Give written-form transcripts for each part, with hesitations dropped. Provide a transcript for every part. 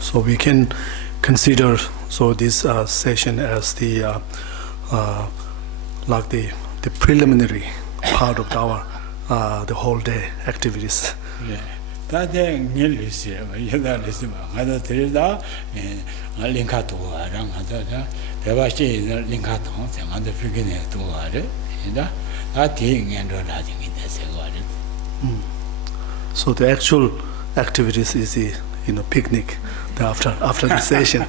So we can consider this session as the like the preliminary part of our the whole day activities. So the actual activities is the picnic after the session.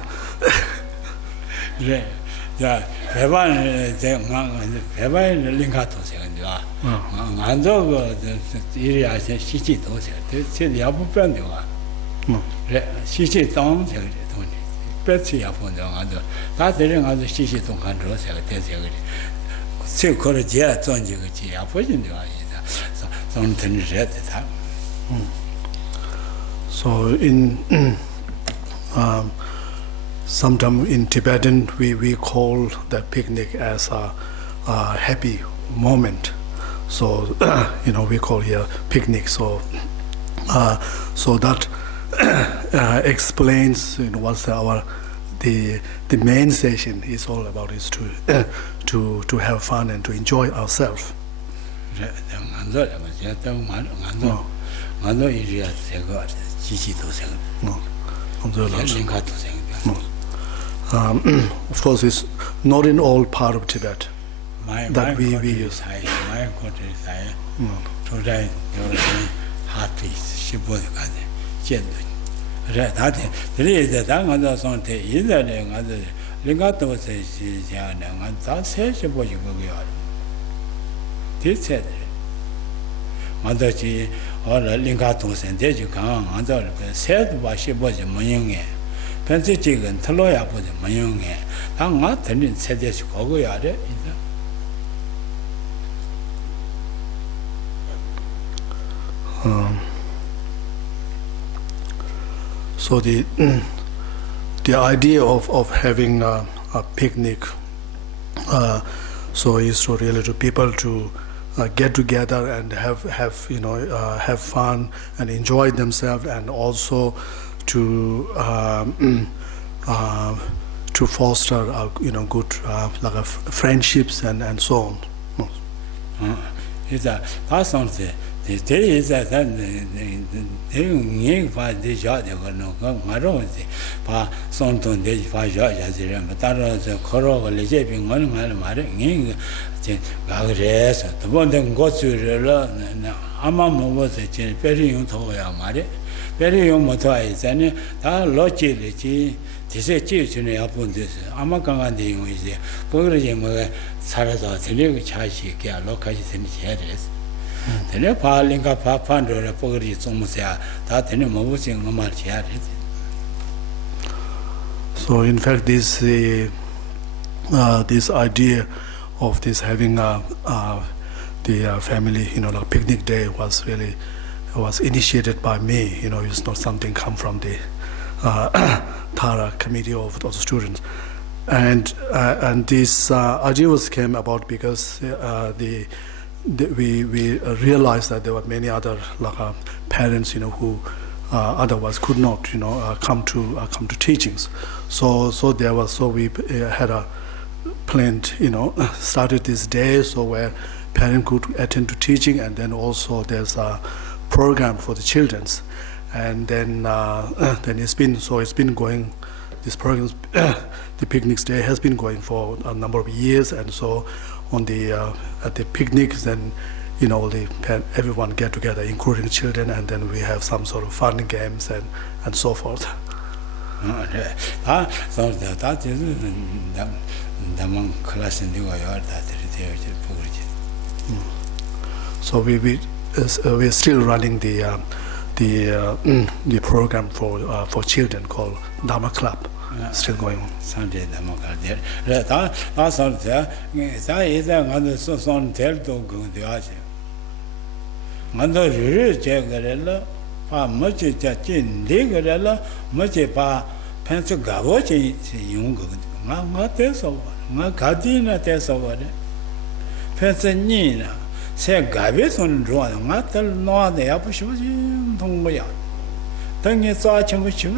So in sometime in Tibetan we call the picnic as a happy moment. So we call here picnic. So that explains what's the main session is all about, is to have fun and to enjoy ourselves. Of course, it's not in all part of Tibet that we use. So the idea of having a picnic so is to really to people to get together and have fun and enjoy themselves, and also to foster good like friendships and so on. There is that So in fact, this idea of this having the family like picnic day was initiated by me. It's not something come from the Tara committee of the students, and this idea came about because we realized that there were many other parents who otherwise could not come to teachings. So we had a planned started this day so where parents could attend to teaching, and then also there's a program for the childrens, and then it's been going. This program, the picnics day, has been going for a number of years, and so on at the picnics, then everyone get together, including children, and then we have some sort of fun games and so forth. So we're still running the program for children called Dharma Club. Still going on. Sunday Democrat. That's all there. That is another son tell to go to Asia. Mando Juru Jagarella, pa mochi cha chin ligala mochi pa penso gavo chi yung nga te so nga gadina te so de penso ni na se gave son ro nga tal no de ya pu shi dong ya dang ye sa chen bu shi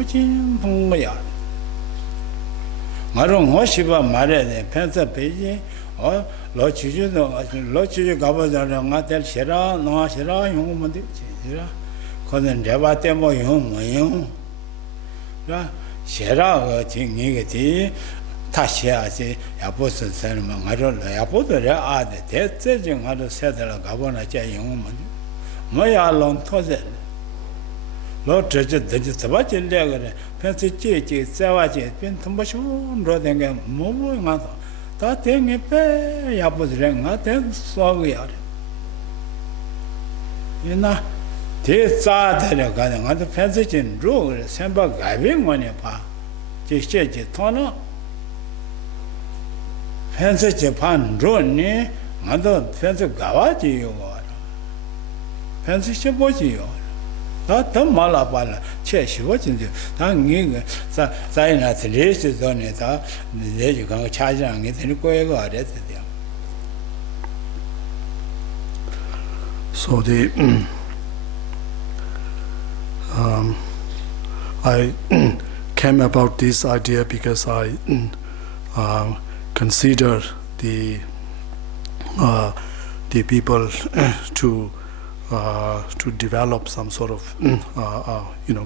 dong ya nga ro ngo shi ba ma re de penso pe ji lo chi ju gavo da nga tel shera no shera yung mo de shera konen deba te mo yung ra shera ji ngi ge ti ta xia ji ya bo se sen ma nga ro ya bo de a de de zhe jing nga de se de la ga bo na jia yung mo ya long to ze lo zhe zhe de zhe ba ji le ge de pen si ji ji zai wa ji bin tong ba shu ro de ge mo mo nga ta de nge pe ya bo de nga de so ge ya de ina 대 자들에 가는 아주 편세진 로 선바 가빙원에 봐. 제시제 토너 편세제 반 로니 아도 편세 가와지요. 편세제 보지요. 나더 말아 봐라. 최시워진데 당이 자이나 들리스 전에다 내지 강 차지한 게 되는 거예요. 알았어요. So the I came about this idea because I consider the people to develop some sort of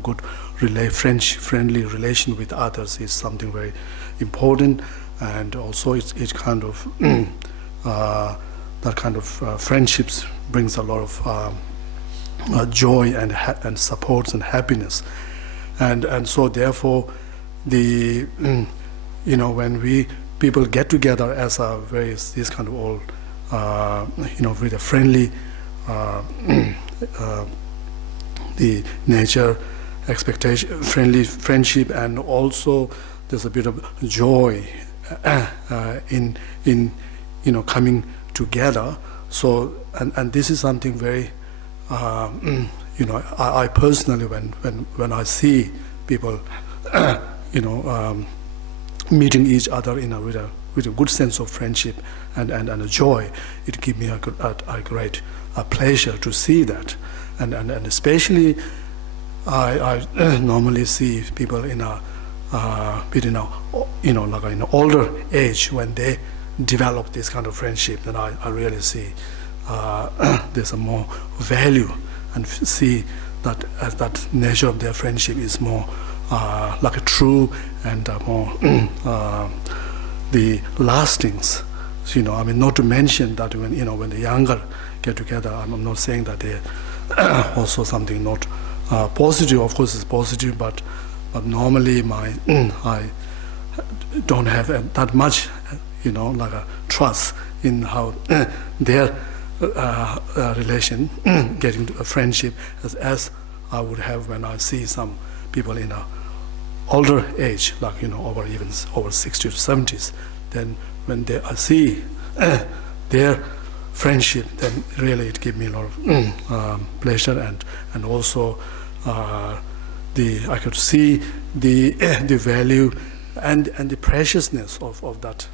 good friendly relation with others is something very important, and also it kind of that kind of friendships brings a lot of joy and supports and happiness, and so therefore the when people get together as a various this kind of all with a friendly the nature expectation friendly friendship, and also there's a bit of joy in coming together. So and this is something very I personally, when I see people, meeting each other with a good sense of friendship and a joy, it gives me a great pleasure to see that, and especially I normally see people in a bit in an older age when they develop this kind of friendship, then I really see. There's a more value, and see that as that nature of their friendship is more like a true and more the lastings. So, not to mention that when the younger get together, I'm not saying that they also something not positive. Of course, it's positive, but normally I don't have that much, like a trust in how their relation getting to a friendship as I would have when I see some people in a older age, like over 60 to 70s. Then when I see their friendship, then really it gives me a lot of pleasure, and also I could see the value and the preciousness of that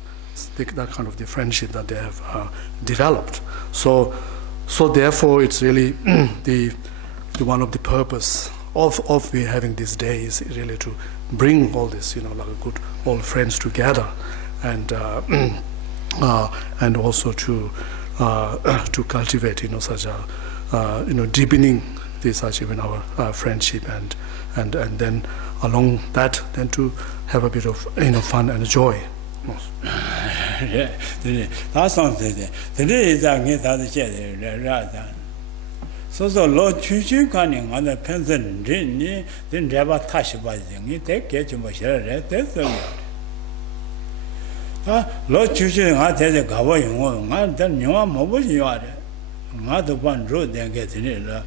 kind of the friendship that they have developed. So therefore, it's really the one of the purpose of we having these days really to bring all this, like a good old friends together, and also to cultivate, such a deepening such even our friendship, and then along that, then to have a bit of fun and joy. That's something. Today is a get out of the so low choo canning on the pencil, then never touch by the take get you much. That's low choo, I tell the Gaway, I tell you are mobile, you are not the one road, then get in it.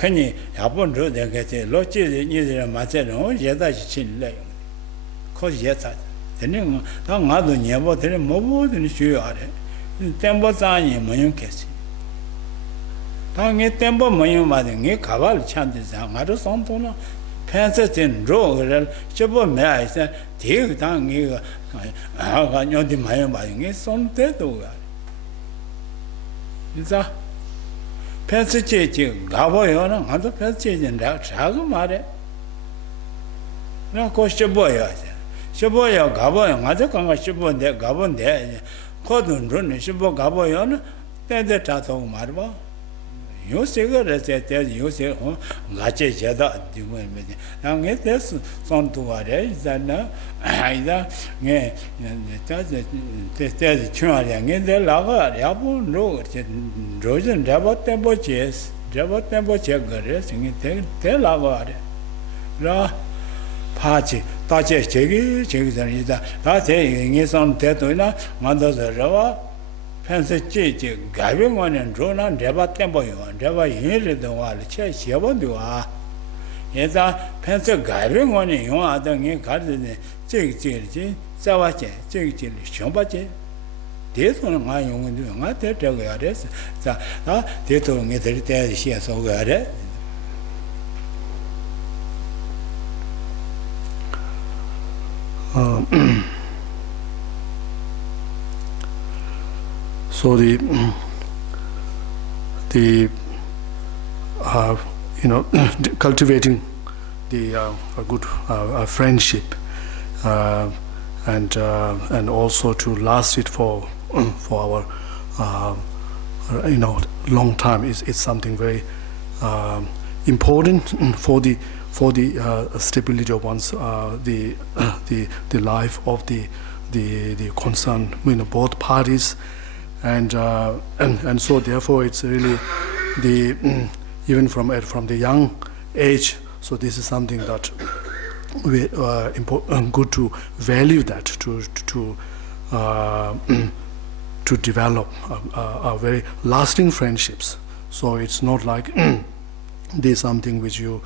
Penny, upon road, then get it. Low cheese, neither a matter, or yet I chin lay. Cause yet. Then I don't know what more than you are. Temple Zani, Mayun Cassie. 당에 템버 모임 마등에 가발 찬데자 가로 손도나 펜서진 로를 저버 매아이서 대당이 아가 녀디 마요 마등에 손대도가 이자 펜서제지 가보요는 아도 펜서제진다 자고 말해 나 고셔보여 셔보여 가보요 아도 강가 셔본데 가본데 거든 running shibbo gabo yon tende tato marba yo sega rese te yo se gache jeda dimu me nge tes son tuare izana aida nge te chuare nge de laga yabu no rojen tempo che gare singi te laga ra 파지 다제 제기 전이다 다제 인해선 대도나 만들어서 저와 펜스 제제 가병원은 조나 내가 템보요 내가 예를 와를 체 시험도와 예자 펜스 가병원이 용하던 가르네 제지 자와제 제지 쇼바제 대소는 마 용은도 마 대저가 됐어 자나 대도는 될 때 시에서 가래 So the cultivating the a good friendship and also to last it for our long time is something very important for the stability of one's the life of the concerned both parties, and so therefore it's really even from the young age. So this is something that we good to value, that to develop a very lasting friendships. So it's not like there's something which you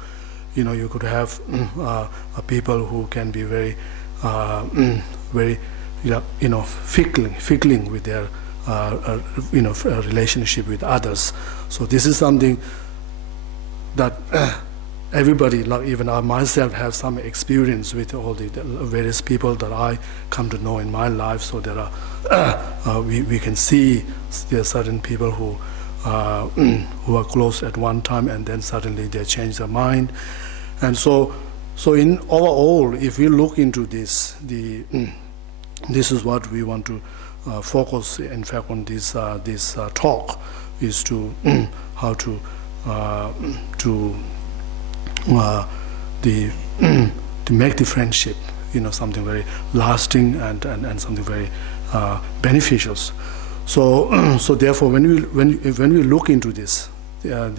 could have people who can be very fickling with their relationship with others. So this is something that everybody, like even I myself, have some experience with all the various people that I come to know in my life. So there are we can see there are certain people who are close at one time and then suddenly they change their mind. And so in overall, if we look into this, this is what we want to focus, in fact, on this talk, is to how to make the friendship something very lasting and something very beneficial. So therefore, when we look into this, how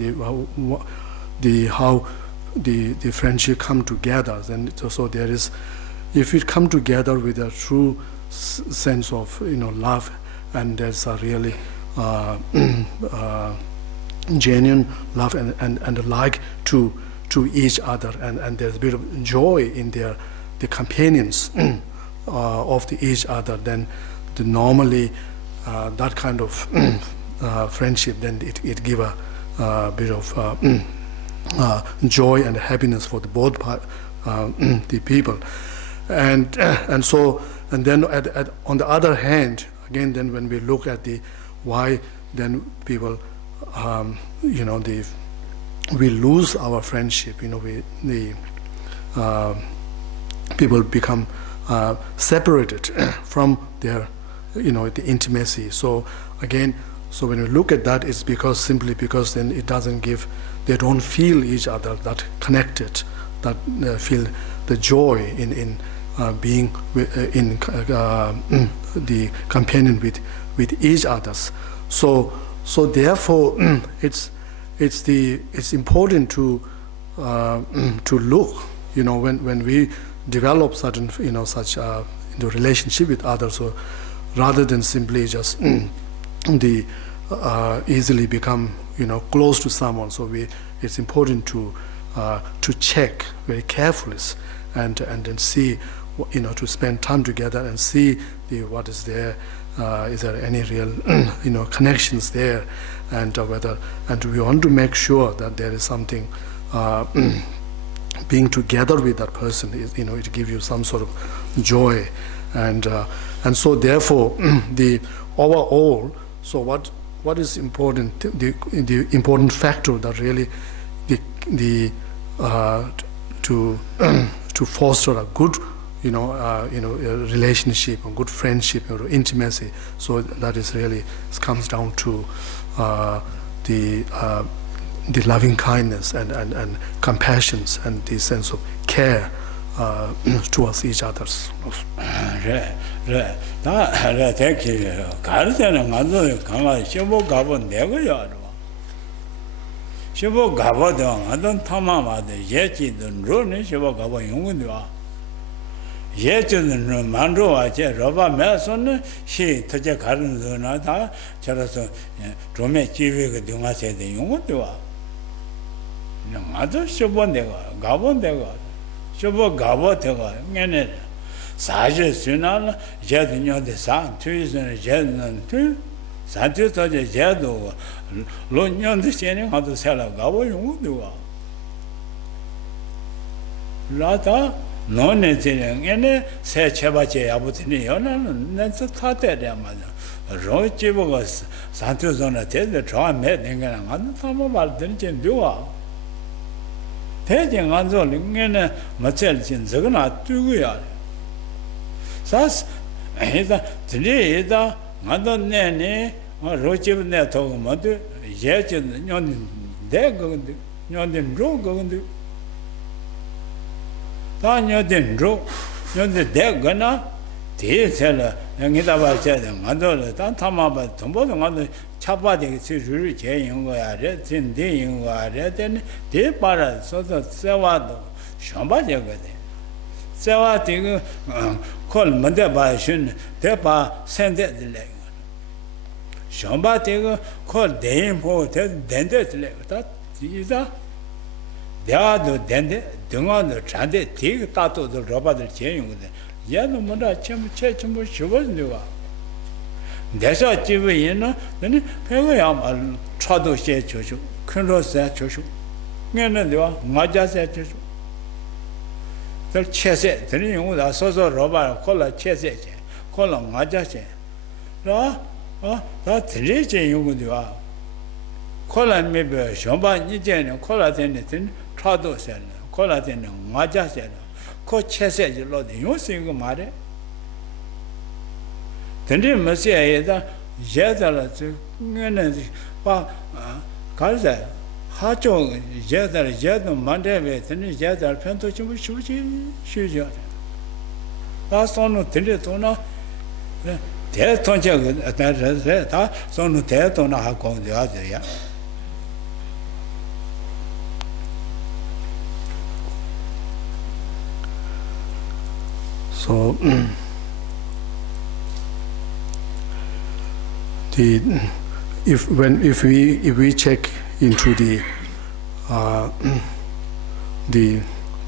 the friendship come together, then so there is, if it come together with a true sense of love, and there's a really genuine love and like to each other, and there's a bit of joy in the companions of each other, then normally that kind of friendship, then it give a bit of joy and happiness for both the people, and then on the other hand, again, then when we look at the why then people we lose our friendship, people become separated from their the intimacy. So again, so when you look at that, it's simply because then it doesn't give, they don't feel each other that connected, that feel the joy in being in the companion with each others. So therefore it's important to look, when we develop certain such relationship with others, so rather than simply just easily become close to someone. So it's important to check very carefully and then see, to spend time together and see what is there, is there any real connections there, and whether, and we want to make sure that there is something being together with that person is, it gives you some sort of joy, and so therefore the overall, so what is important, the important factor that really to foster a good a relationship, a good friendship, or intimacy. So that is really, it comes down to the loving kindness and compassion and the sense of care towards each others. 예전은 만로와 제 로바 매선은 시 터제 가는 거나다 저라서 좀에 기회가 등하셔야 돼 용어도 와 나도 쇼본 내가 가본 내가 쇼보 가보 내가 내네 사실 순날 제든요데 사 투이스는 제는 투 사투터제 제도 론년데 세네 가도 살아 가보 용어도 와 라다 너네 제령에네 새 제바제 아버지니 연하는 내서 타대야 맞아. 로치보가 산투존에 대대 좋아매 내가는 안 사모 말든 좀 되와. 대정 안조 능에네 맞을진 저거나 뜨고야. 사스 에다 들리다 만던네네 로치브네 도고 뭐도 예전 년 내거근데 년된 로거근데 다녀된로 년데 대거나 대세라 영이다 봐야돼 만들어 단 타마바 돈보도 만들 차바되게 수주를 제인 거야 래 진대인 거야 래는 대바라 소소 세와도 샴바제거든 세와 되고 콜 먼저 봐신 대바 센데들래 샴바 되고 콜 대인 보고 된데들래 다 이자 대화도 된데 등원도 잔데 되게 따도도 로바들 제용인데 얘는 뭐라 참 최첨부 쉬워진다. 내서 집에 있는 너는 배워야 말 차도 세 줘줘. 큰 로세 줘줘. 얘는요 맞아서 줘줘. 들 체세 들이 용어다 소소 로바 콜라 체세지. 콜라 맞아서. 나 들리지 용어도와. 콜라 메베 쇼바 이제는 콜라 되는 차도 세. 콜라데는 맞아서라. 코 체세질로도 요새가 말해. 근데 뭐세에다 제달아 저는 봐 가자. 하죠. 제달 제도 만대에 되는 제달 편도 좀 쉬지 쉬죠. 다 손으로 들려도나 대통령 다 손으로 대통령 하고 돼야. So if we check into the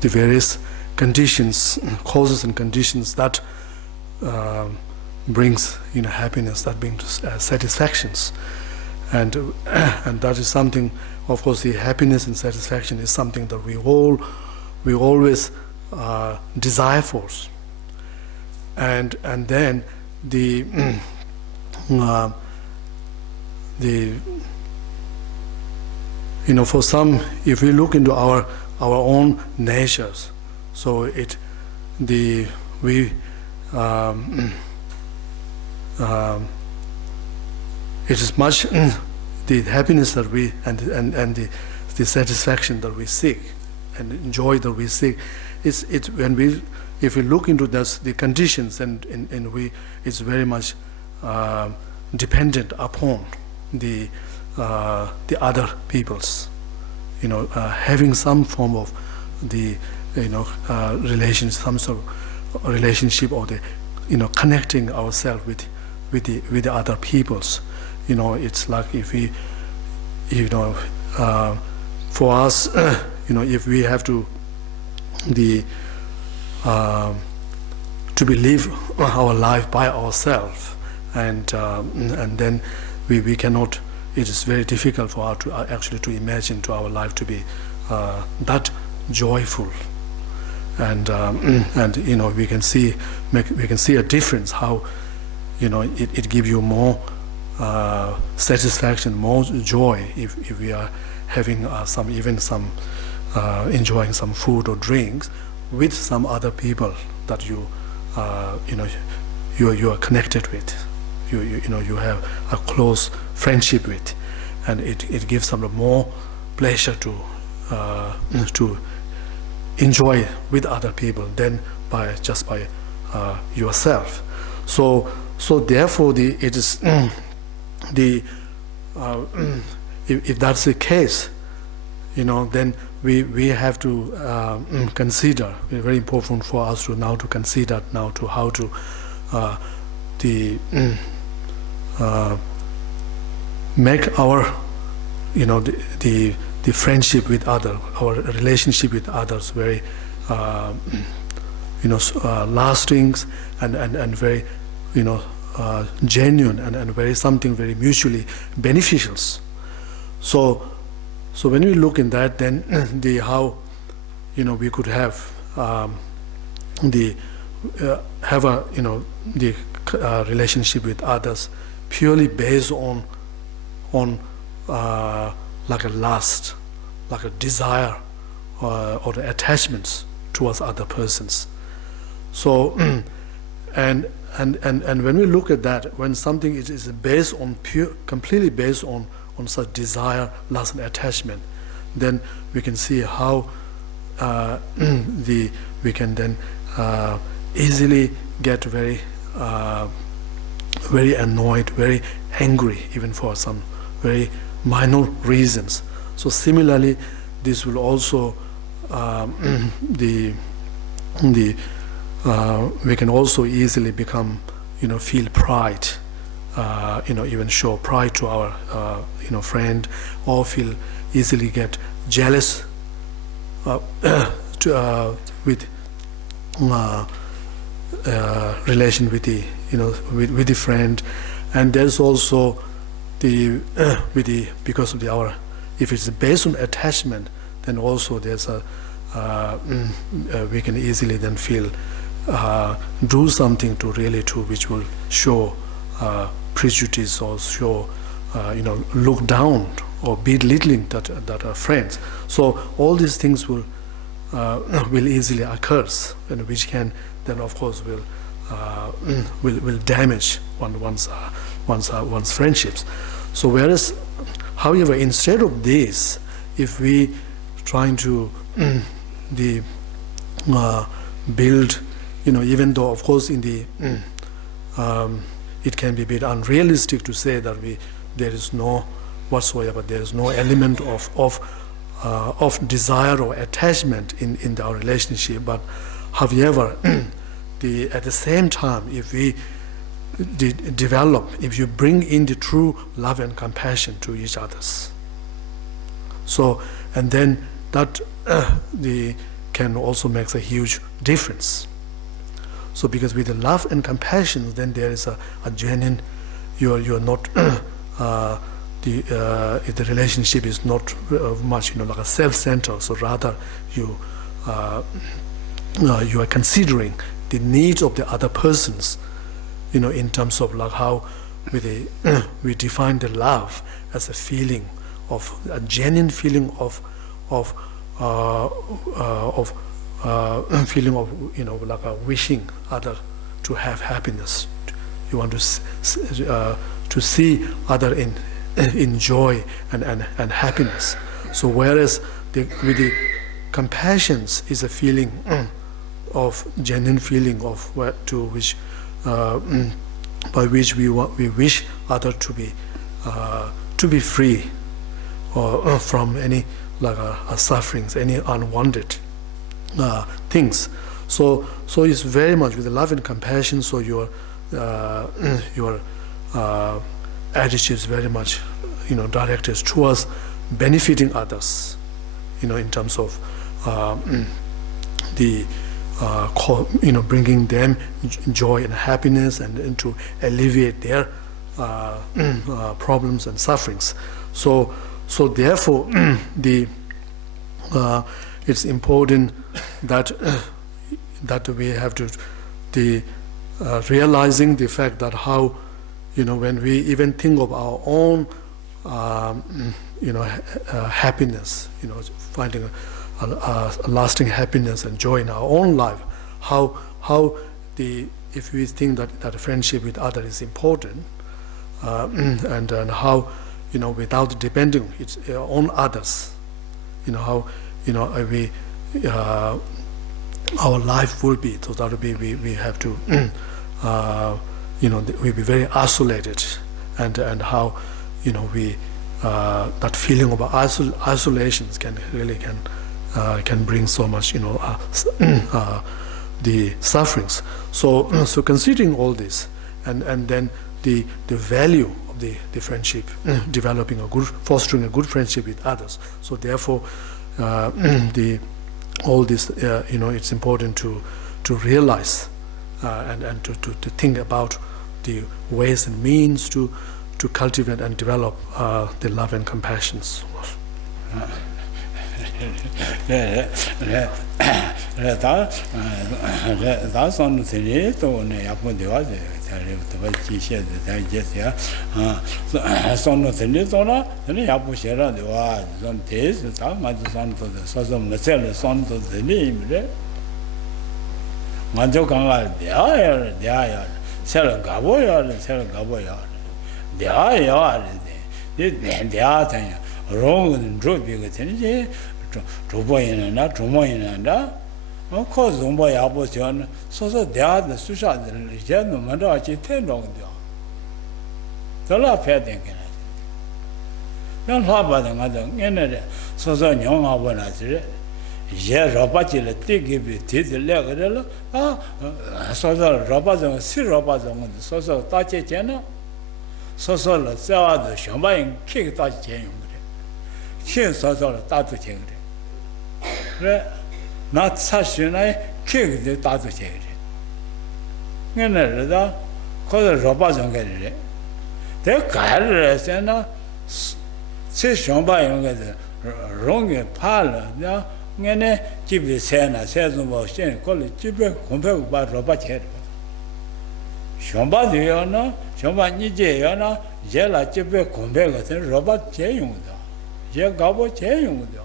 various conditions, causes and conditions that brings happiness, that brings satisfactions, and that is something. Of course, the happiness and satisfaction is something that we always desire for. And then the for some, if we look into our own natures, so it is much the happiness that we and the satisfaction that we seek and enjoy that we seek. It's when we, if we look into this, the conditions, and it's very much dependent upon the other peoples, having some form of the relations, some sort of relationship, or the connecting ourselves with the other peoples. It's like if we, for us, if we have to to live our life by ourselves, and then we cannot. It is very difficult for us to actually to imagine to our life to be that joyful, and we can see a difference how it gives you more satisfaction, more joy if we are having some enjoying some food or drinks with some other people that you are connected with, you have a close friendship with, and it gives some more pleasure to enjoy with other people than by yourself. So therefore it is if that's the case, then we have to consider. It's very important for us to now to consider now to how to make our the friendship with others, our relationship with others very lasting and very genuine and very something very mutually beneficial. So when we look in that, then how we could have relationship with others purely based on like a lust, like a desire or the attachments towards other persons. So and when we look at that, when something is based on completely based on such desire, lust, and attachment, then we can see how we can then easily get very annoyed, very angry, even for some very minor reasons. So similarly, this will also we can also easily become feel pride, even show pride to our friend, or feel easily get jealous with relation with the with the friend. And there's also because of our, if it's based on attachment, then also there's we can easily then feel do something to which will show prejudice or show look down or belittling that are friends. So all these things will easily occur, and which can then of course will damage one's friendships. So whereas, however, instead of this, if we trying to build, even though of course in the it can be a bit unrealistic to say that there is no whatsoever, there is no element of desire or attachment in our relationship. But however, at the same time, if we if you bring in the true love and compassion to each others, so and then that can also make a huge difference. So because with the love and compassion, then there is a genuine, you're not the relationship is not much like a self-centered. So rather you are considering the needs of the other persons, in terms of like how we define the love as a feeling of a genuine feeling of feeling of like a wishing other to have happiness. You want to see other in joy and happiness. So whereas with the compassions is a feeling of genuine feeling of by which we wish other to be free or from any like sufferings, any unwanted things. So it's very much with the love and compassion. So your attitude is very much directed towards benefiting others, in terms of the bringing them joy and happiness, and to alleviate their problems and sufferings. So therefore, it's important that we have to realizing the fact that how when we even think of our own happiness, finding a lasting happiness and joy in our own life, how if we think that friendship with others is important, and how without depending on others, how we our life will be. So that will be we have to we be very isolated, and how we that feeling of isolations can bring so much the sufferings. So considering all this, and then the value of the friendship, fostering a good friendship with others. So therefore, all this it's important to realize and to think about the ways and means to cultivate and develop the love and compassion. ko zumba yabo jon so dia de su sha de je no ma da chi ten dong dio da la phe den ke na la ba de nga de nge ne de so nyong ha ba na ji je ro ba ji le ti ge bi ti de le ge de la so ro ba zong si ro ba zong de so da che che na so le sa de xiang ba yin ke da ji chen yong de chen so le da zu chen de na tsashunai kik de tatu chegre ngene da ko de roba jongere de kar se na se shomba yongge de rongge pal na ngene jibe se na se zumbo shen ko le jibe kompe ba roba che shomba de yo na shomba ni je yo na je la jibe kompe ga de roba che yong da je ga bo che yong da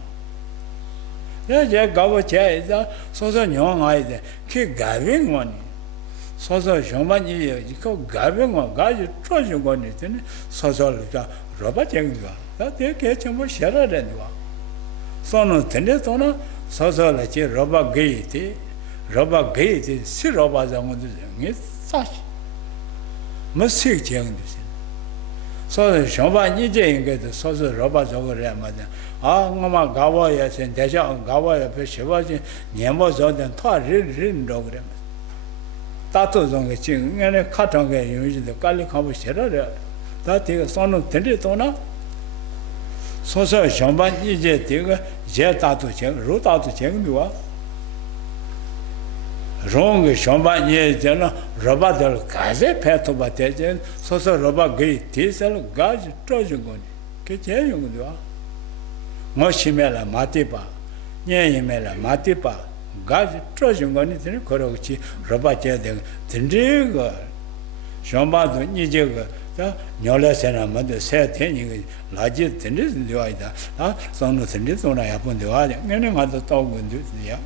je gabo che da so nyong ai de ke gaving one so shoma ni ko gaving one ga ju cho ju go ni de so le ja roba jeng da de ke chmo shara de wa so no tene to na so le che roba ge ti si roba jang de ni sa ma si jeng de so shoma ni je ing ge de so roba jo go re ma de ngama gawa ya sen deja gawa ya pe sheba ji nyemo zo den twa rin do gre ta to zong ge jing ngene kha tong ge yu ji de ka li kha bu shera re da de so no den de to na so shang ban ji je de ge je ta to chen ru ta to chen du wa rong ge shang ban ye je na ro ba de ka ze pe to ba de je so ro ba ge ti se lo ga ji to ji go ni ke je yong du wa moshimela matipa nyeyimela matipa gaji trojungoni tene korochi roba che de tindriga shomba do nijega ta nyola sena made se teni laji tindri diwaida sono tindri sona yapon diwa ngene ma do to gundu ya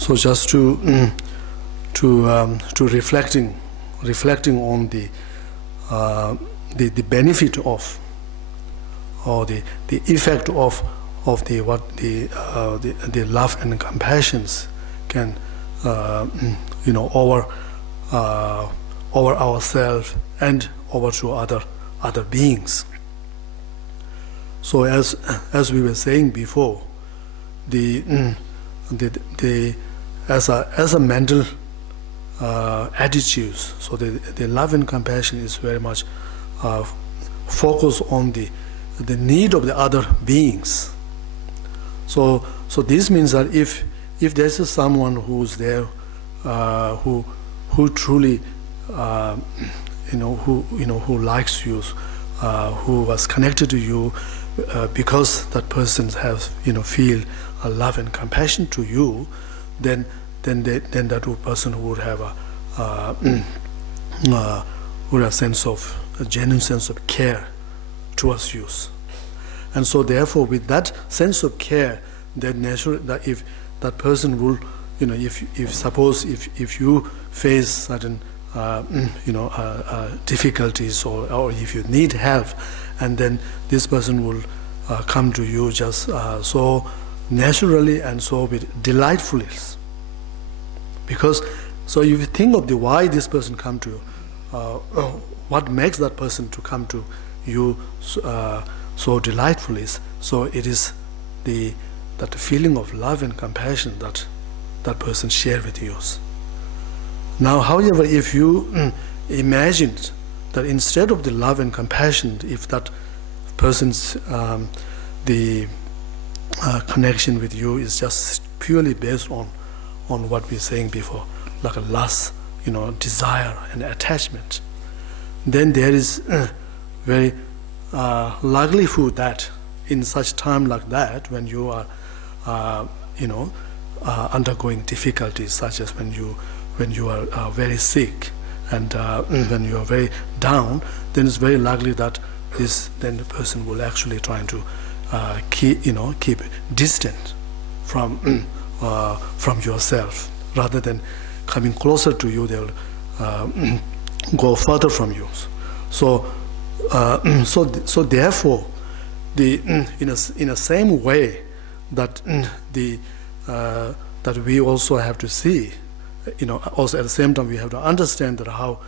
So just to reflecting on the benefit of, or the effect of the love and compassions can over ourselves and over to other beings. So as we were saying before, as a mental attitudes. So the love and compassion is very much focused on the need of the other beings. So this means that if there's someone who's there who truly who likes you, who was connected to you, because that person has feel love and compassion to you, then that person would have a genuine sense of care towards you. And so therefore with that sense of care, then naturally that if that person will, if you face certain difficulties or if you need help, and then this person will come to you just so naturally and so with delightfully. Because so if you think of the why this person come to you, what makes that person to come to you so delightfully, so it is that feeling of love and compassion that that person share with you. Now, however, if you imagined that instead of the love and compassion, if that person's connection with you is just purely based on what we were saying before, like a lust, desire and attachment, then there is very likelihood that in such time like that, when you are undergoing difficulties, such as when you are very sick and when you are very down, then it's very likely that then the person will actually try to keep distant from yourself, rather than coming closer to you. They'll go further from you. So therefore, in a same way that that we also have to see, also at the same time we have to understand that how,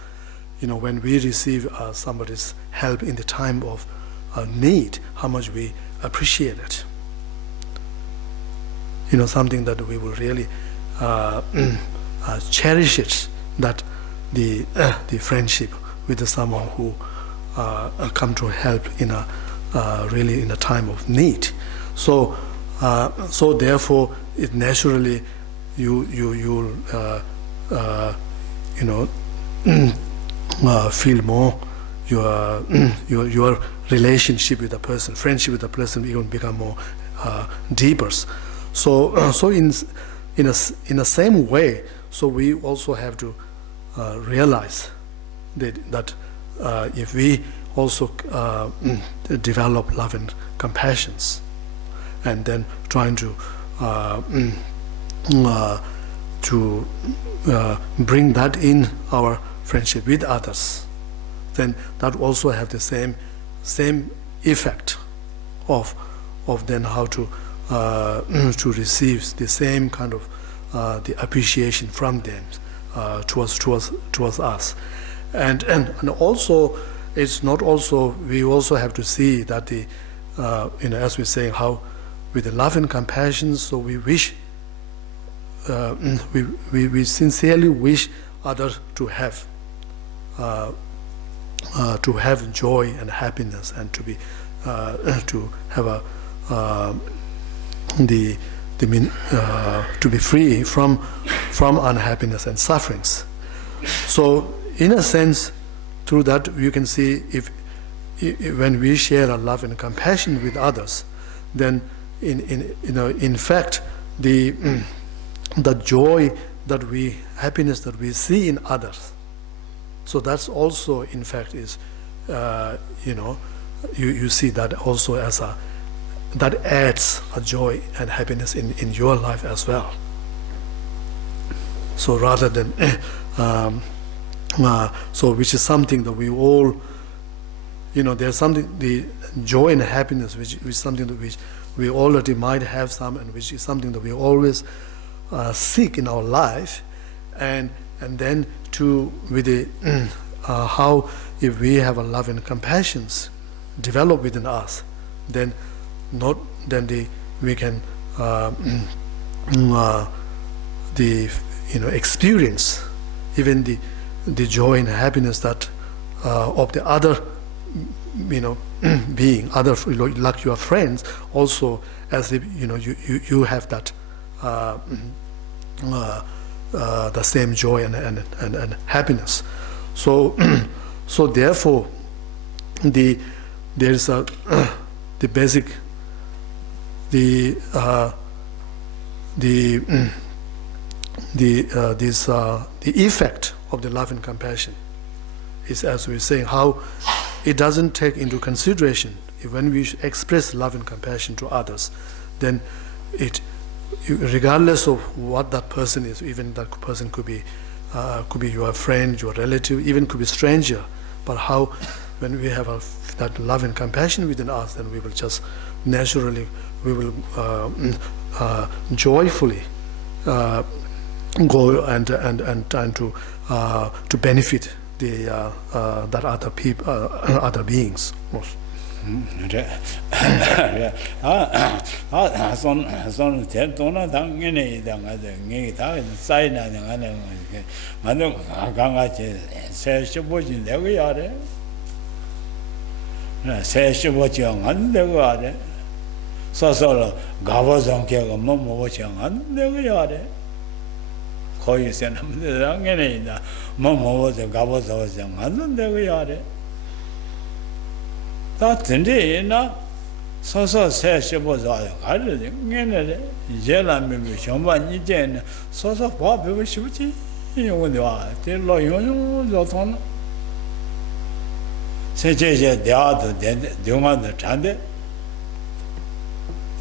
when we receive somebody's help in the time of need, how much we appreciate it. Something that we will really cherish it, that the friendship with someone who come to help in a really in a time of need. So therefore, it naturally you'll feel more your relationship with a person, friendship with a person, will become more deeper. So in the same way, so we also have to realize that if we also develop love and compassions, and then trying to bring that in our friendship with others, then that also have the same effect of then how to receive the same kind of the appreciation from them towards us, and also it's not also, we also have to see that the as we say, how with the love and compassion, so we wish we sincerely wish others to have joy and happiness, and to be to have to be free from unhappiness and sufferings. So in a sense, through that you can see, if when we share our love and compassion with others, then in fact the joy that happiness that we see in others, so that's also in fact is you see that also as that adds a joy and happiness in your life as well. So rather than so which is something that we all, there's something, the joy and happiness which is something that we already might have some, and which is something that we always seek in our life, and then with the how, if we have a love and compassion develop within us, then we can experience even the joy and happiness that of the other, being other, like your friends, also as if you have that the same joy and happiness. So so therefore there's the basic the effect of the love and compassion is, as we're saying, how it doesn't take into consideration when we express love and compassion to others, then regardless of what that person is, even that person could be your friend, your relative, even could be stranger, but how when we have that love and compassion within us, then we will just naturally, we will joyfully go and trying to benefit that other people, other beings. 거의 세남들 안에는 뭐뭐서 가보서 안 되고 다 된대나 서서 세셔보자 가르네 내내 제라면 정말 이제는 서서 봐 배우고 싶지 이거와 될로 요요 좋던 세제제 대화도 대화도 잔데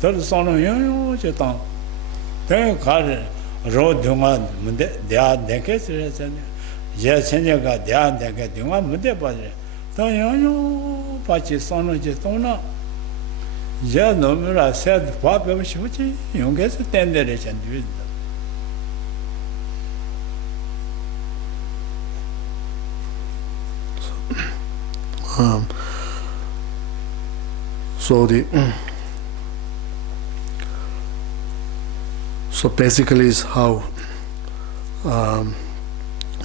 덜 손은 요요 저당 대 가르 로동안 문제 대화 내게서는 제 생각가 대화 내게 동안 문제 봐래 당연히 같이 손을 동나 제 놈이라 셋 봐보고 싶지 용게서 땡데래 전주 So basically is how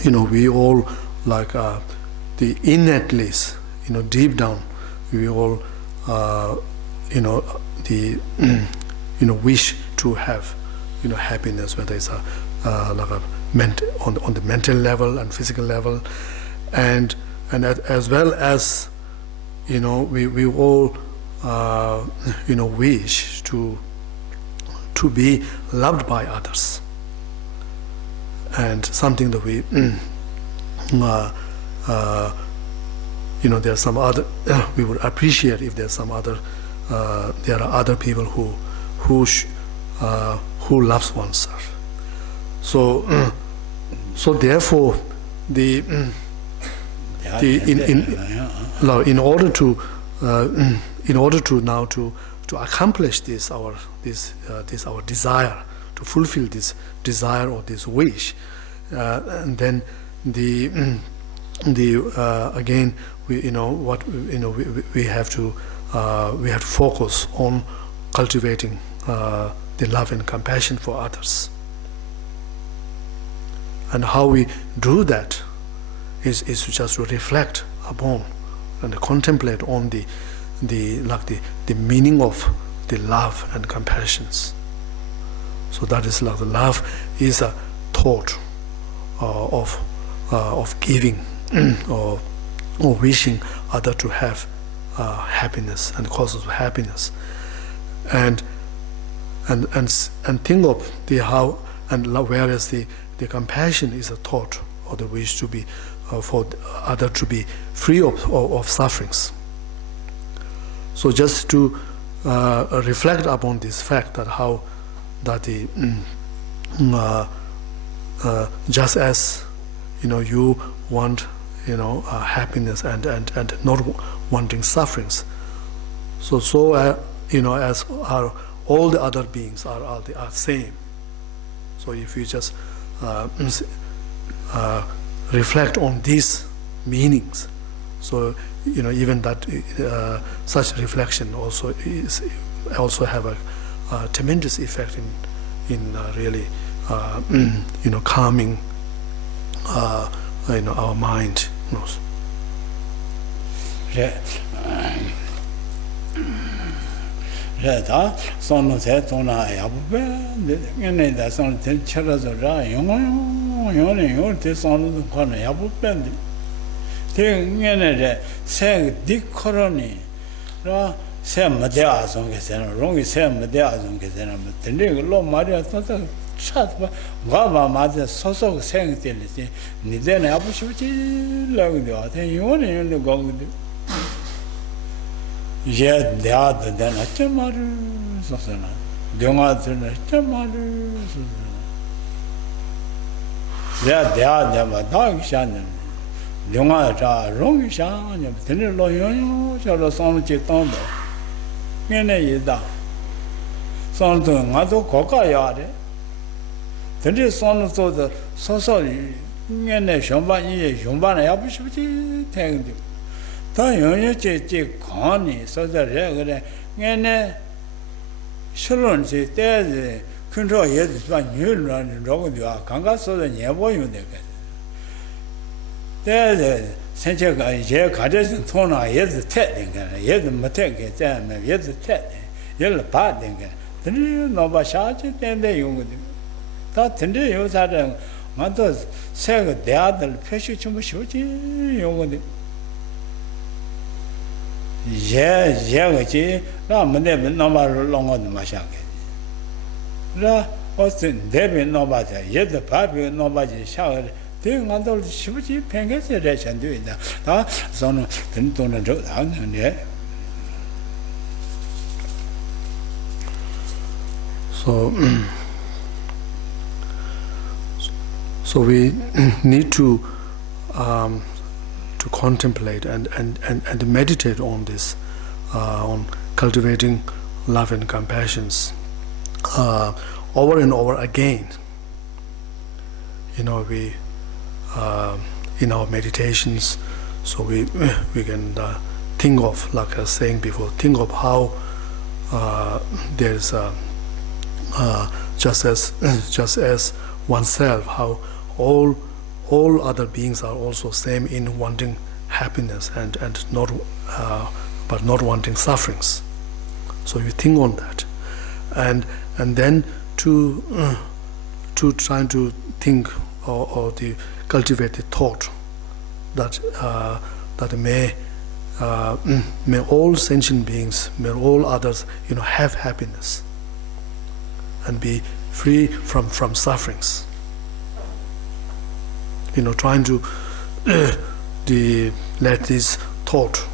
we all like the innately, deep down, we all wish to have happiness, whether it's like a on the mental level and physical level, and as well as we all wish to be loved by others, and something that we there's some other we would appreciate if there's some other there are other people who loves oneself. So therefore in order to now to accomplish this our desire, to fulfill this desire or this wish, and then again we have to focus on cultivating the love and compassion for others. And how we do that is to just reflect upon and contemplate on the meaning of the love and compassions. So that is like the love is a thought of giving or wishing other to have happiness and causes of happiness, and think of the how and whereas the compassion is a thought or the wish to be for other to be free of sufferings. So just to reflect upon this fact that how that the just as you want happiness and not wanting sufferings, so as are all the other beings are same. So if you just reflect on these meanings, so even that such reflection also have a tremendous effect in really calming our mind knows. Da sono se tona ya bu ne da sono te chara zo ra yo te sono ko na ya bu ben te ne de se di koroni ra se ma de a so ke se no rong se ma de a so ke se na te ne lo ma de ta ta chat ba ma de so se te le ni de na ya bu shi chi la de te yo ne go de ye dea de na chamaru sosana denga de na chamaru sosana ya dea de ma dang shan denga cha rong shan ne de lo yo cha lo son che tong de ne ye da son de nga do ko ka ya de de son so de so ne shong ba ni shong ba na ya bu shi bu ji teng de 다 영역제 관이 서저래 그래 얘네 실론지 때에 컨트롤 예도 봐 뉴런 로고도아 강가서도 예보면 되게 때에 생체가 이제 가져진 통나 예도 태든가 예도 못하게 되면 예도 태 예를 봐든가 근데 너가 샤지 때인데 용거든 다 근데 요사는 맞도 새가 대아들 표시 좀 쉬우지 용거든 그지 나 문제 넘어를 넘어도 마셔게 라 어떤 대비 넘어자 얘도 밥이 넘어지 샤워 대응한다고 싶지 팽개서 레션도 있다 다 저는 돈을 줘 하는데 so we need to contemplate and meditate on this, on cultivating love and compassions over and over again. We in our meditations, so we can think of, like I was saying before, think of how there's just as oneself, how all other beings are also same in wanting happiness and not but not wanting sufferings. So you think on that, and then to trying to think or to cultivate the thought that may all sentient beings, may all others, have happiness and be free from sufferings. Trying to let this thought,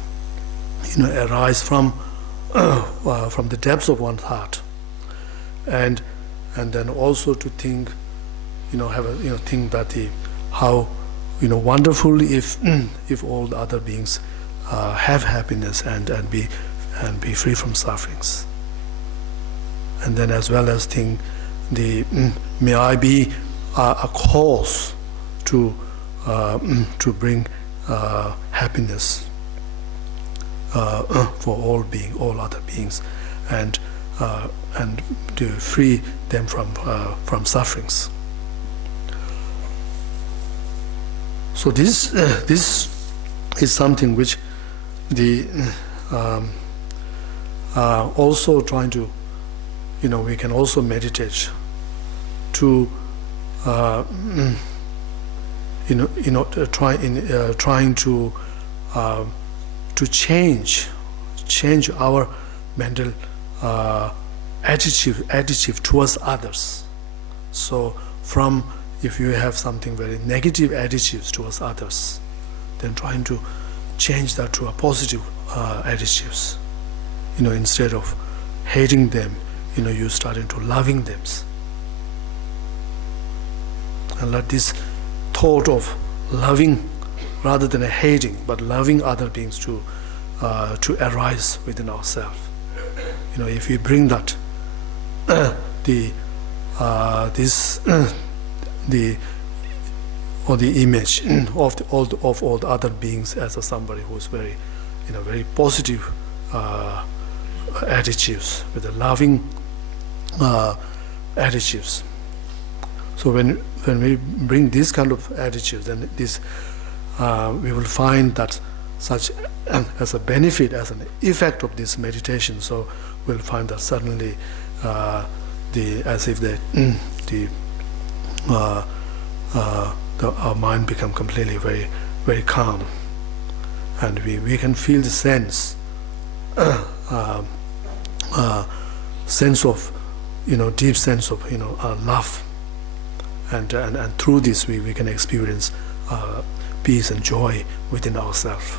arise from the depths of one's heart, and then also to think, think that how wonderful if all the other beings have happiness and be free from sufferings, and then as well as think may I be a cause to bring happiness for all other beings, and to free them from sufferings. So this is something which the also trying to, we can also meditate to trying to change our mental attitude towards others. So from, if you have something very negative attitudes towards others, then trying to change that to a positive attitudes. Instead of hating them, you starting to loving them, and let this thought of loving rather than hating, but loving other beings to arise within ourselves. If we bring that the image of all the other beings as somebody who is very very positive attitudes, with the loving attitudes. So when we bring this kind of attitude, then this we will find that such as a benefit, as an effect of this meditation. So we'll find that suddenly our mind become completely very, very calm, and we can feel the sense of, deep sense of, love, and through this we can experience peace and joy within ourselves.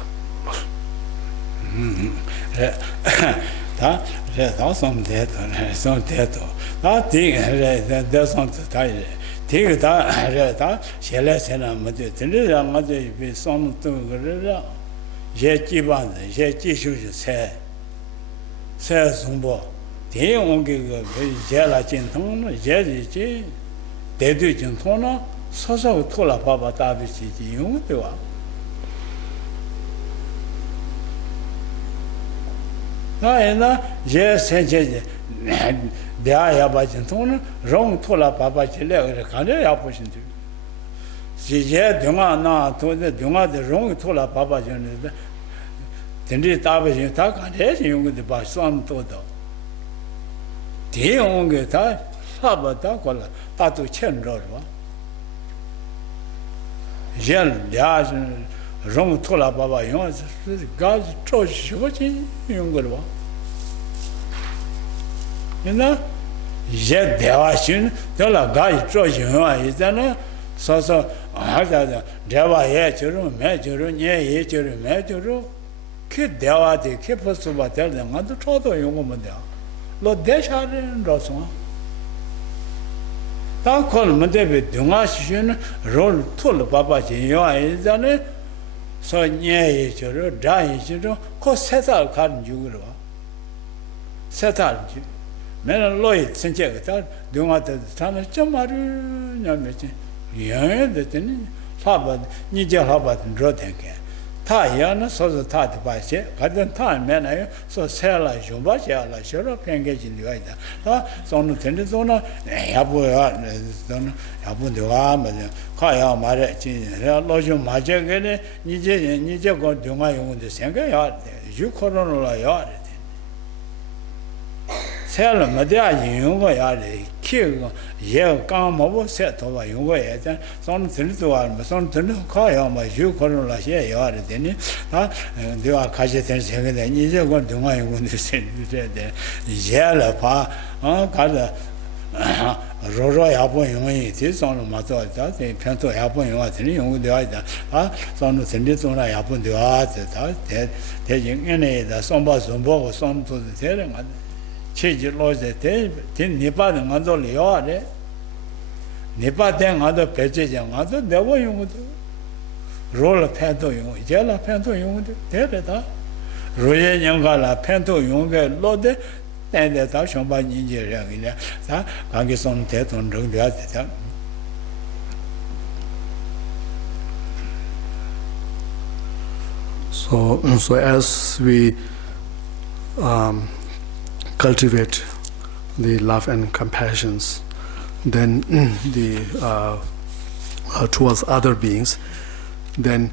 So as we cultivate the love and compassions, then towards other beings, then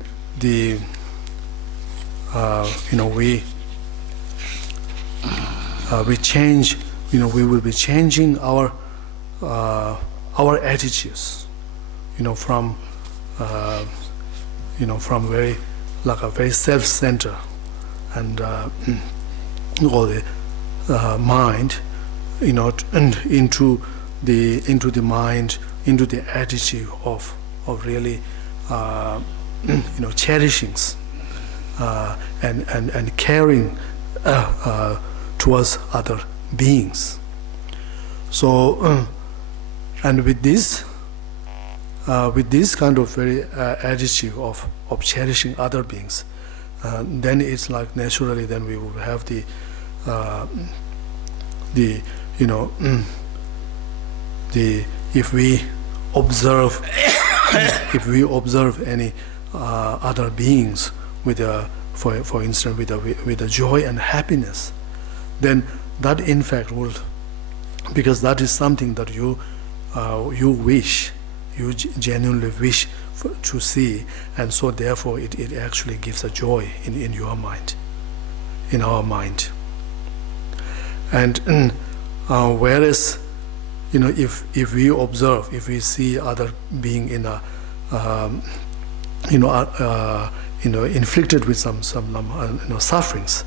we change. We will be changing our attitudes. From very very self-centered and all the mind, and into the mind, into the attitude of really cherishing and caring towards other beings. So and with this kind of very attitude of cherishing other beings, then it's like naturally then we will have the if we observe any other beings with for instance with a joy and happiness, then that in fact will, because that is something that you wish, you genuinely wish to see, and so therefore it actually gives a joy in your mind, in our mind. And whereas, if we observe, if we see other being in a inflicted with some sufferings,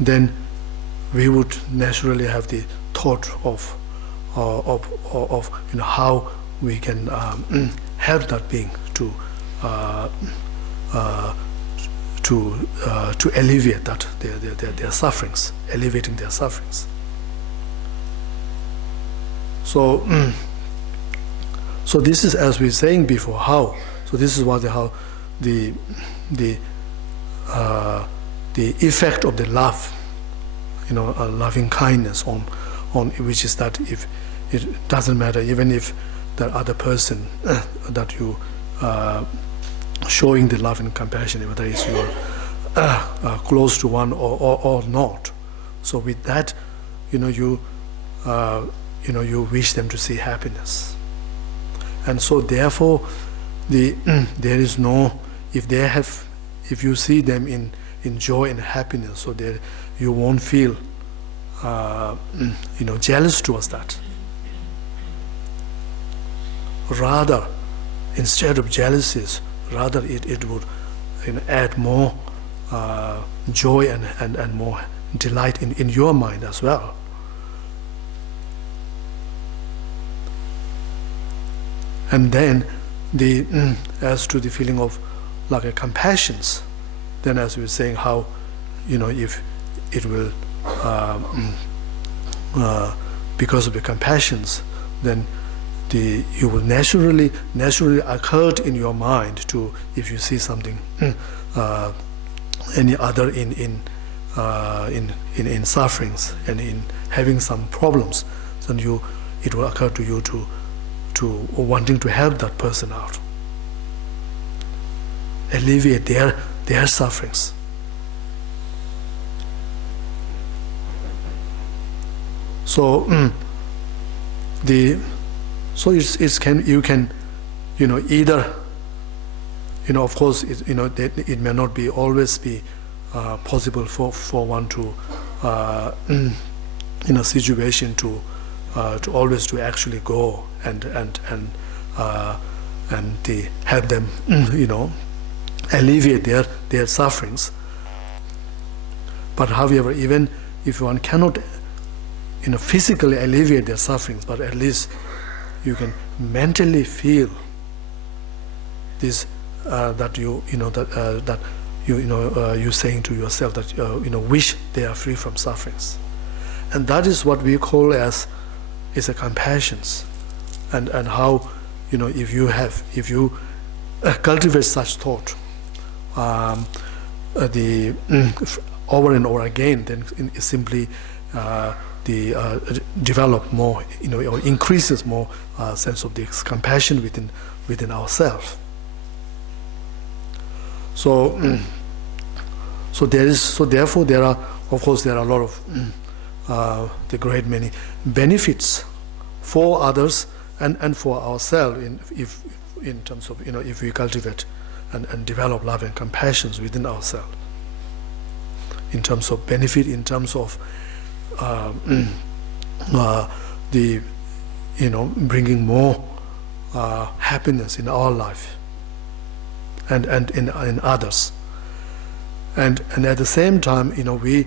then we would naturally have the thought of how we can help that being to alleviate that their sufferings, alleviating their sufferings. So this is, as we were saying before, how. So this is how the effect of the love, loving kindness on which is that if it doesn't matter, even if the other person that you showing the love and compassion, whether it's you're close to one or not. So with that, you wish them to see happiness, and so therefore there is no, if you see them in joy and happiness, so there you won't feel jealous towards that. Rather, instead of jealousies, rather it would add more joy and more delight in your mind as well. And then as to the feeling of like a compassions, then as we were saying, how if it will because of the compassions, then you will naturally occurred in your mind to, if you see something any other in sufferings and in having some problems, then it will occur to you to wanting to help that person out, alleviate their sufferings. So you can either of course it may not be always be possible for one to in a situation to always to actually go and help them alleviate their sufferings. But however, even if one cannot physically alleviate their sufferings, but at least you can mentally feel this that you saying to yourself that wish they are free from sufferings, and that is what we call as is a compassions, and how if you cultivate such thought over and over again, then it simply develop more, or increases more sense of this compassion within ourselves. So therefore there are a lot of the great many benefits for others and for ourselves in terms of if we cultivate and develop love and compassion within ourselves, in terms of benefit, in terms of bringing more happiness in our life and in others, and at the same time we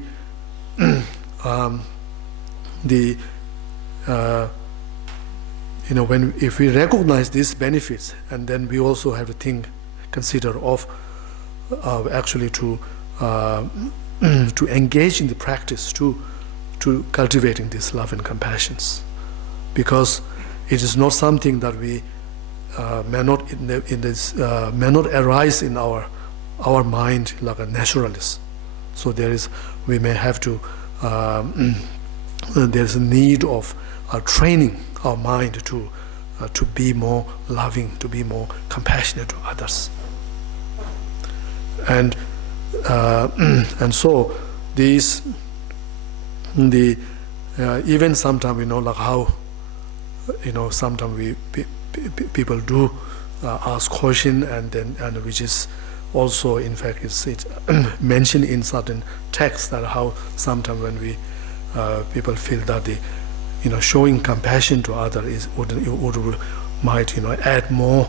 if we recognize these benefits, and then we also have to consider of actually to engage in the practice to cultivating this love and compassions, because it is not something that we may not arise in our mind like a naturalist. So we may have to there's a need of training our mind to be more loving, to be more compassionate to others, and so these even sometimes like how sometimes we people do ask question, and which is also, in fact, it's mentioned in certain texts that how sometimes when we people feel that the showing compassion to others might add more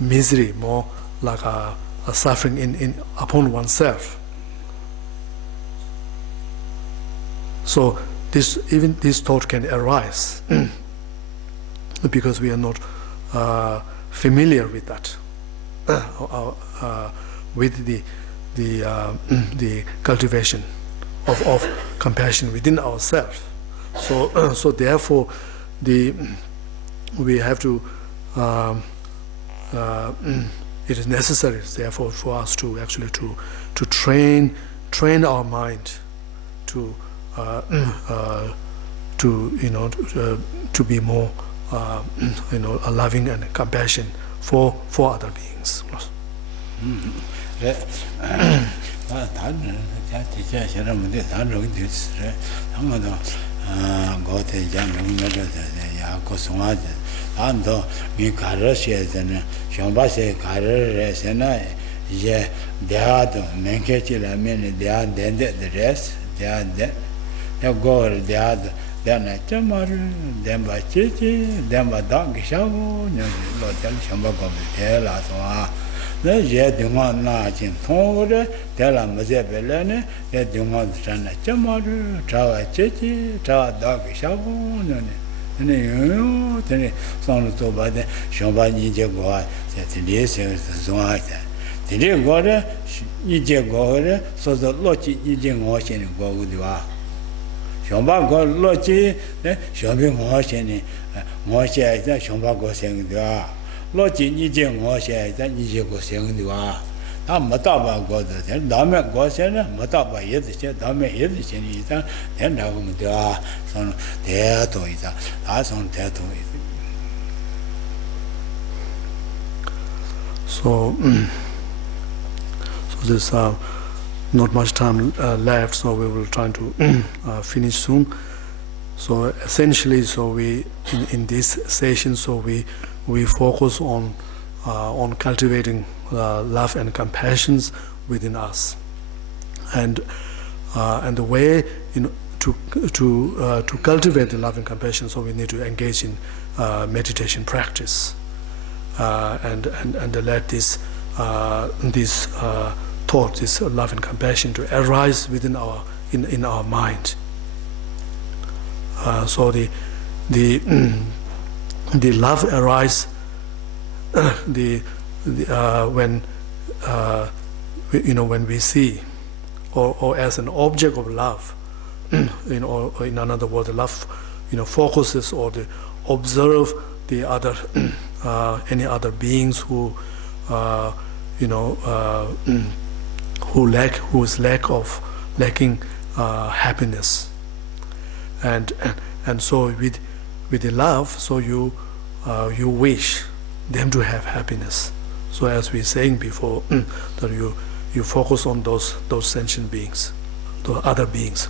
misery, more like a suffering in upon oneself. So even this thought can arise because we are not familiar with that, with the cultivation of compassion within ourselves. So therefore, we have to. It is necessary, therefore, for us to actually to train our mind to be more loving and compassion for other beings. ando mi karashe zene shombase karare sena ye deado menkechi la mene deade the rest deade ya gor deade dana chamaru demba chichi demba dog shawo no lo tel shomba go de la so ne ye de ma na chin thore de la maze belene ye de ma sana chamaru trawa chichi trawa dog shawo no ne sono to bade shomba ni je go se te se zonga te le gore ni je gore so zo lo chi ni je ngo shen go gu diwa shomba go lo chi ne shombi ngo shen ngo she ja shomba go sen diwa lo chi ni je ngo she ja ni je go sen diwa 다 못다바 거든 다음에 거세는 못다바 예듯이 다음에 예듯이 이상 된다고 하면 돼. 손 대도 이자 다손 대도. So there's not much time left, so we will try to finish soon. So essentially, so we in this session, so we focus on cultivating love and compassion within us, and the way to cultivate the love and compassion. So we need to engage in meditation practice, and let this thought, this love and compassion, to arise within in our mind. So the love arise when when we see, or as an object of love, or in another word, the love focuses or observe the other any other beings who who is lacking happiness, and so with the love, so you wish them to have happiness. So as we were saying before, that you focus on those sentient beings, those other beings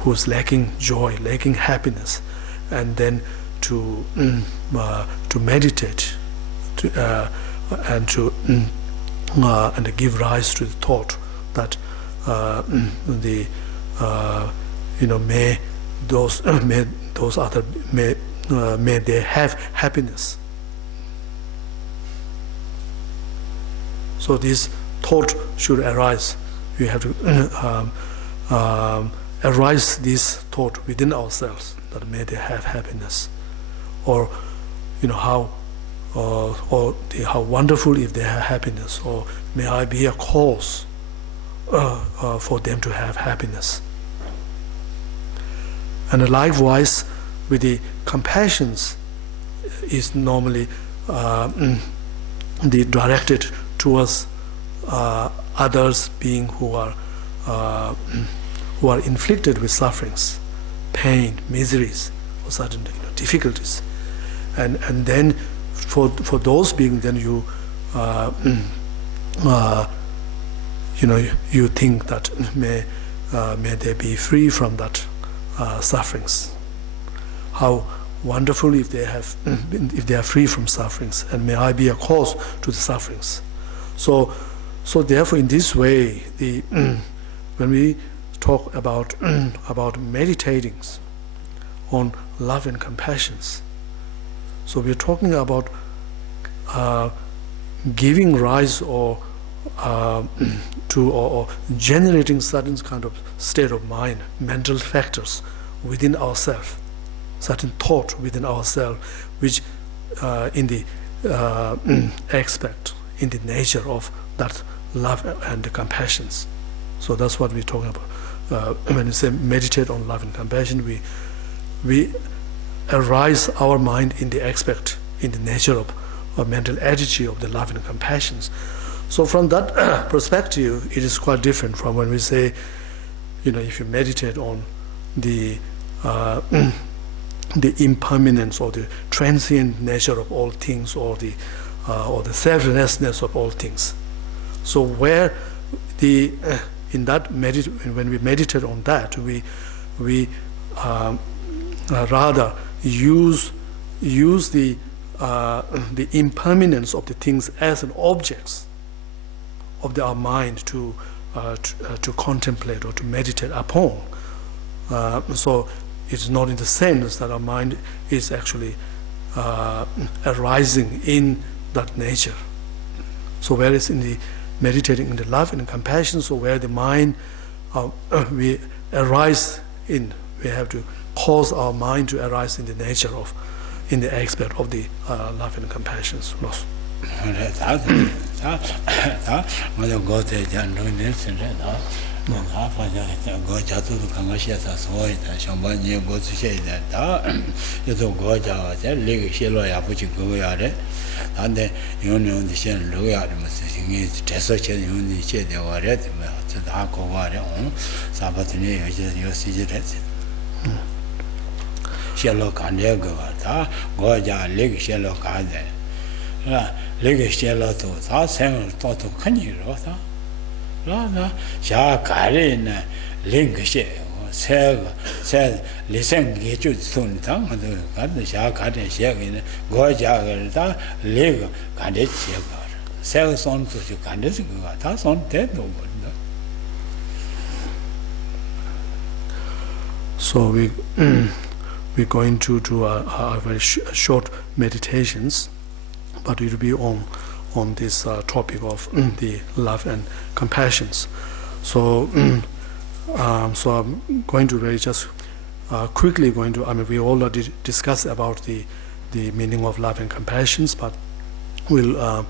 who's lacking joy, lacking happiness, and then to meditate, and give rise to the thought that may they have happiness. So this thought should arise. We have to arise this thought within ourselves, that may they have happiness, or how wonderful if they have happiness, or may I be a cause for them to have happiness. And likewise, with the compassions, is normally directed towards others being who are inflicted with sufferings, pain, miseries, or certain difficulties, and then for those beings, then you you think that may they be free from that sufferings. How wonderful if they have, if they are free from sufferings, and may I be a cause to the sufferings. So therefore, in this way, when we talk about meditating on love and compassion, so we're talking about giving rise or generating certain kind of state of mind, mental factors within ourselves, certain thought within ourselves, which in the aspect, in the nature of that love and the compassion. So that's what we're talking about. When we say meditate on love and compassion, we arise our mind in the aspect, in the nature of mental attitude of the love and compassion. So from that perspective, it is quite different from when we say, if you meditate on the impermanence or the transient nature of all things, or the selflessness of all things. So where in that when we meditate on that, we rather use the impermanence of the things as an objects of our mind to contemplate or to meditate upon. So it's not in the sense that our mind is actually arising in that nature. So whereas in the meditating in the love and compassion, so where the mind we arise in, we have to cause our mind to arise in the nature of, in the aspect of the love and compassion. Shelo kande gata goja leg shelo kade leg shelo to sa sen to kani ro sa la sha kare na leg she se listen ge ju sun ta ma de ga de sha ka de she ge goja ge ta leg kande che ga se son to ju kande se ga ta son de do. So we're going to do a very short meditations, but it will be on this topic of the love and compassions. So so I'm going to very just quickly going to, we already discussed about the meaning of love and compassions, but we'll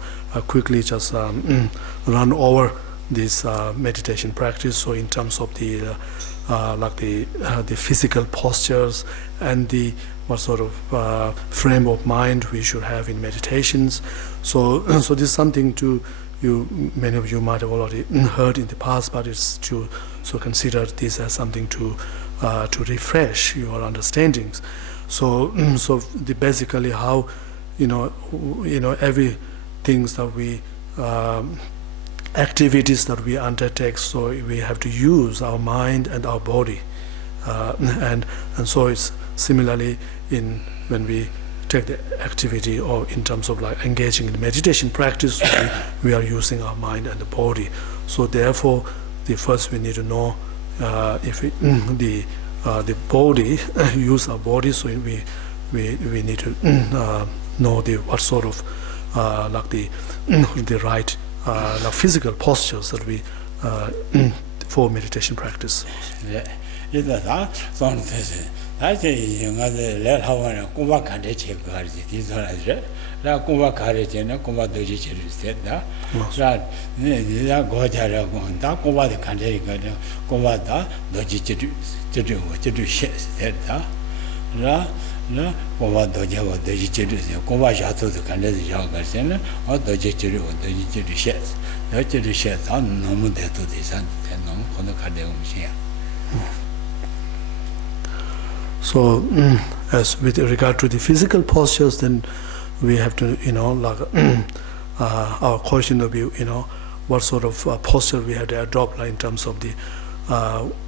quickly just run over this meditation practice. So in terms of the like the physical postures and the what sort of frame of mind we should have in meditations. So this is something many of you might have already heard in the past, but it's to consider this as something to refresh your understandings. So basically how every things that we activities that we undertake, so we have to use our mind and our body, and so it's similarly when we take the activity, or in terms of like engaging in meditation practice, we are using our mind and the body. So therefore, first we need to know if the body use our body. So we need to know what sort of like the right physical postures that we for meditation practice. So as with regard to the physical postures, then we have to our question will be what sort of posture we have to adopt, like in terms of the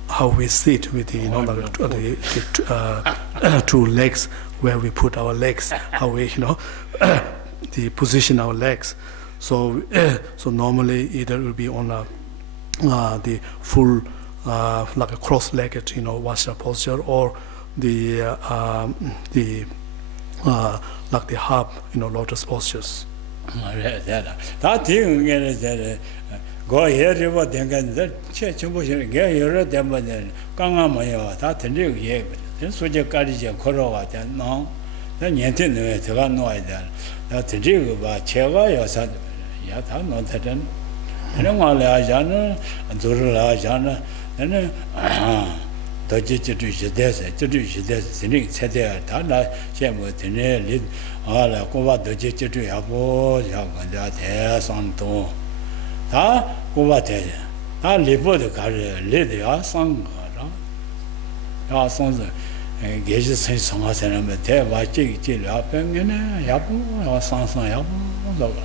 how we sit with the two legs where we put our legs, how we the position our legs. So so normally either it will be on the full like a cross-legged Vajra posture, or the like the half lotus postures. That thing is go here, you think that church motion, get your demon, Gangamayo, that and you gave it. Then so you got it, Koroa, then no, then you didn't know it, I know that. That the jig about Cheva, your son, yet I'm not that. And then while Ajana and Zurula Jana, and the Jitu desert, to do this, said there, Tana, Shem with the nail, all the Kova, the Jitu Yabo, Yagan, Santo. 다 고바테 다 리포드 가르 리드야 상가 야 sonze Geshe 성화세는 대와지 질 앞에네 야부 야 상상 야부 저거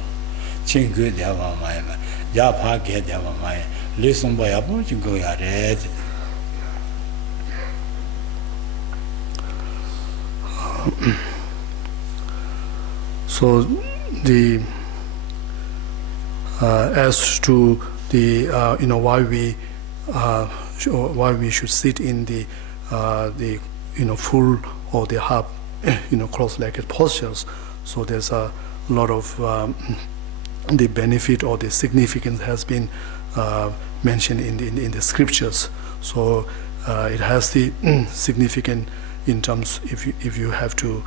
친구 대화 마이 야 파게 대화 마이 리송바 야부 지고야 래 So the as to the why we should sit in the full or the half cross-legged postures. So there's a lot of the benefit or the significance has been mentioned in the scriptures. So it has the significant in terms if you have to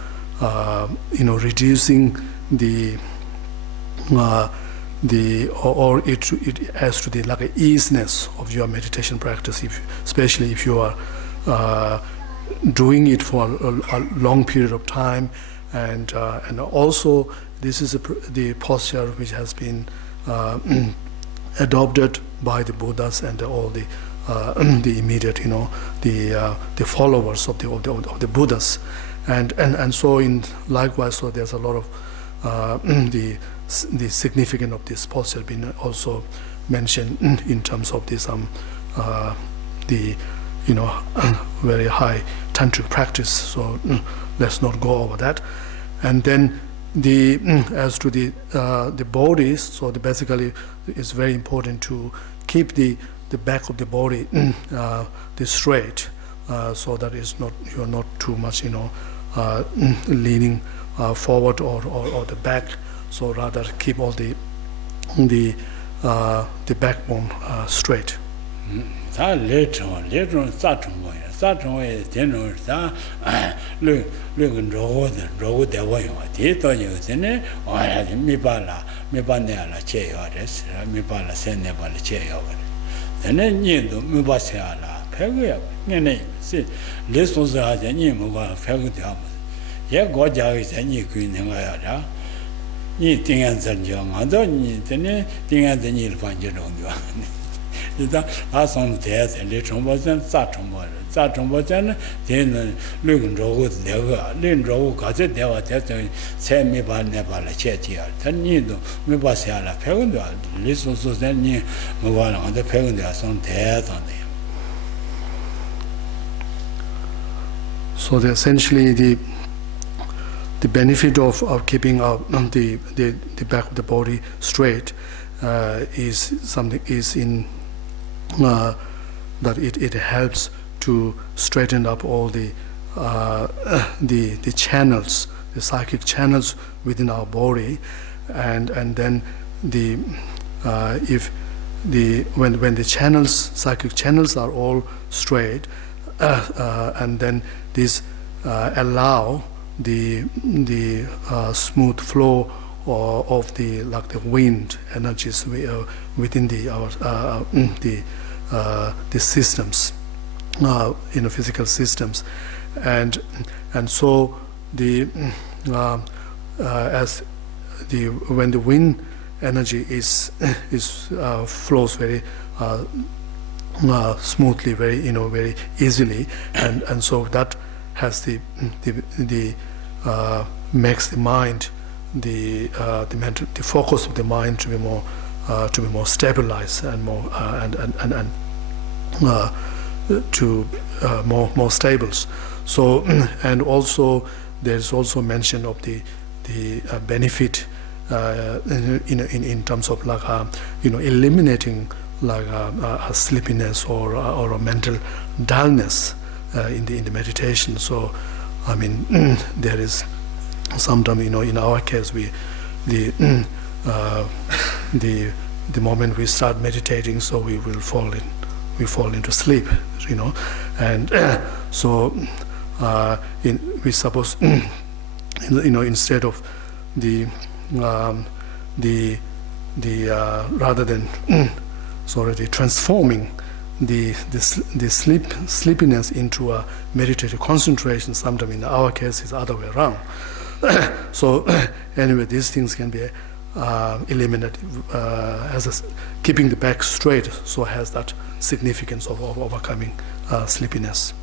reducing the or it has to the like a easiness of your meditation practice, especially if you are doing it for a long period of time, and also this is the posture which has been adopted by the Buddhas and all the immediate the followers of the Buddhas, and so in likewise, so there's a lot of the significance of this posture been also mentioned in terms of this the very high tantric practice. So let's not go over that. And then as to the bodies, so basically it's very important to keep the back of the body the straight, so that you're not too much leaning forward or the back. So rather keep all the backbone straight. 다 레트론 사트모야 되는 다 르르근 로고 대와요 대도요 되네 와야 미바네라 제요레스 미바라 세네발 제요 되네 니도 미바세라 배고야 네네 시 레소자제 니 뭐가 배고야 예 고자의 세니 그네가야라 니 띵한선정 아도 니 되네 띵한선일 반전용요 이다 아송대에 레총보전 자총보전은 되는 르근로고 내가 르근로고 가제 대화 대전 세미반네발에 제지야 전니도 미바세라 배운도 리소소전니 뭐가는데 배운도 아송대던데. So essentially the benefit of keeping the back of the body straight is in that it helps to straighten up all the channels, the psychic channels within our body, and then when the psychic channels are all straight, and then this allow the smooth flow of the wind energies within the systems, physical systems, and so when the wind energy is flows very smoothly, very easily, and so that has the makes the mind the focus of the mind to be more stabilized and more more stable. So and also there's also mention of the benefit in terms of like eliminating like a sleepiness or a mental dullness in the meditation. So I mean there is sometimes in our case the moment we start meditating, so we fall into sleep, and so we suppose instead of the rather than transforming the sleepiness into a meditative concentration, sometimes in our case it's the other way around. So anyway, these things can be eliminated as keeping the back straight, so has that significance of overcoming sleepiness.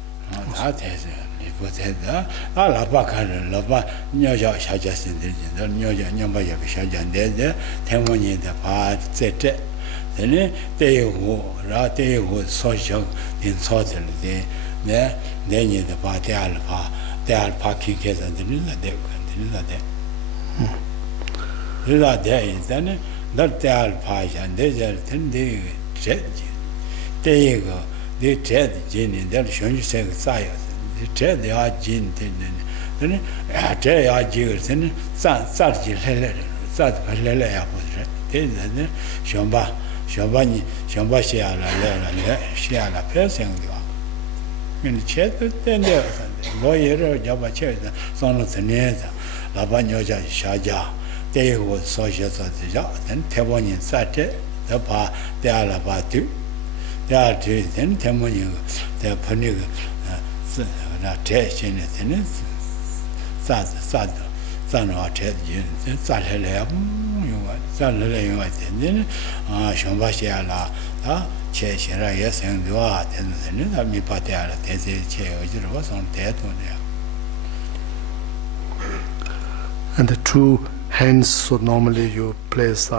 And the two hands, so normally you place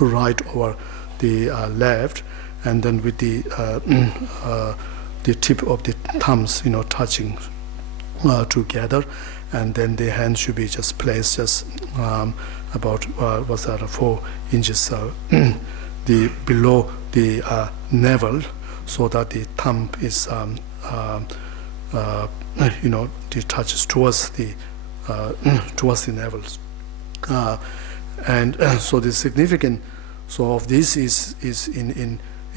right over the left, and then with the tip of the thumbs, touching together, and then the hand should be just placed just about 4 inches the below the navel, so that the thumb is it touches towards the navels, and so the significance of this is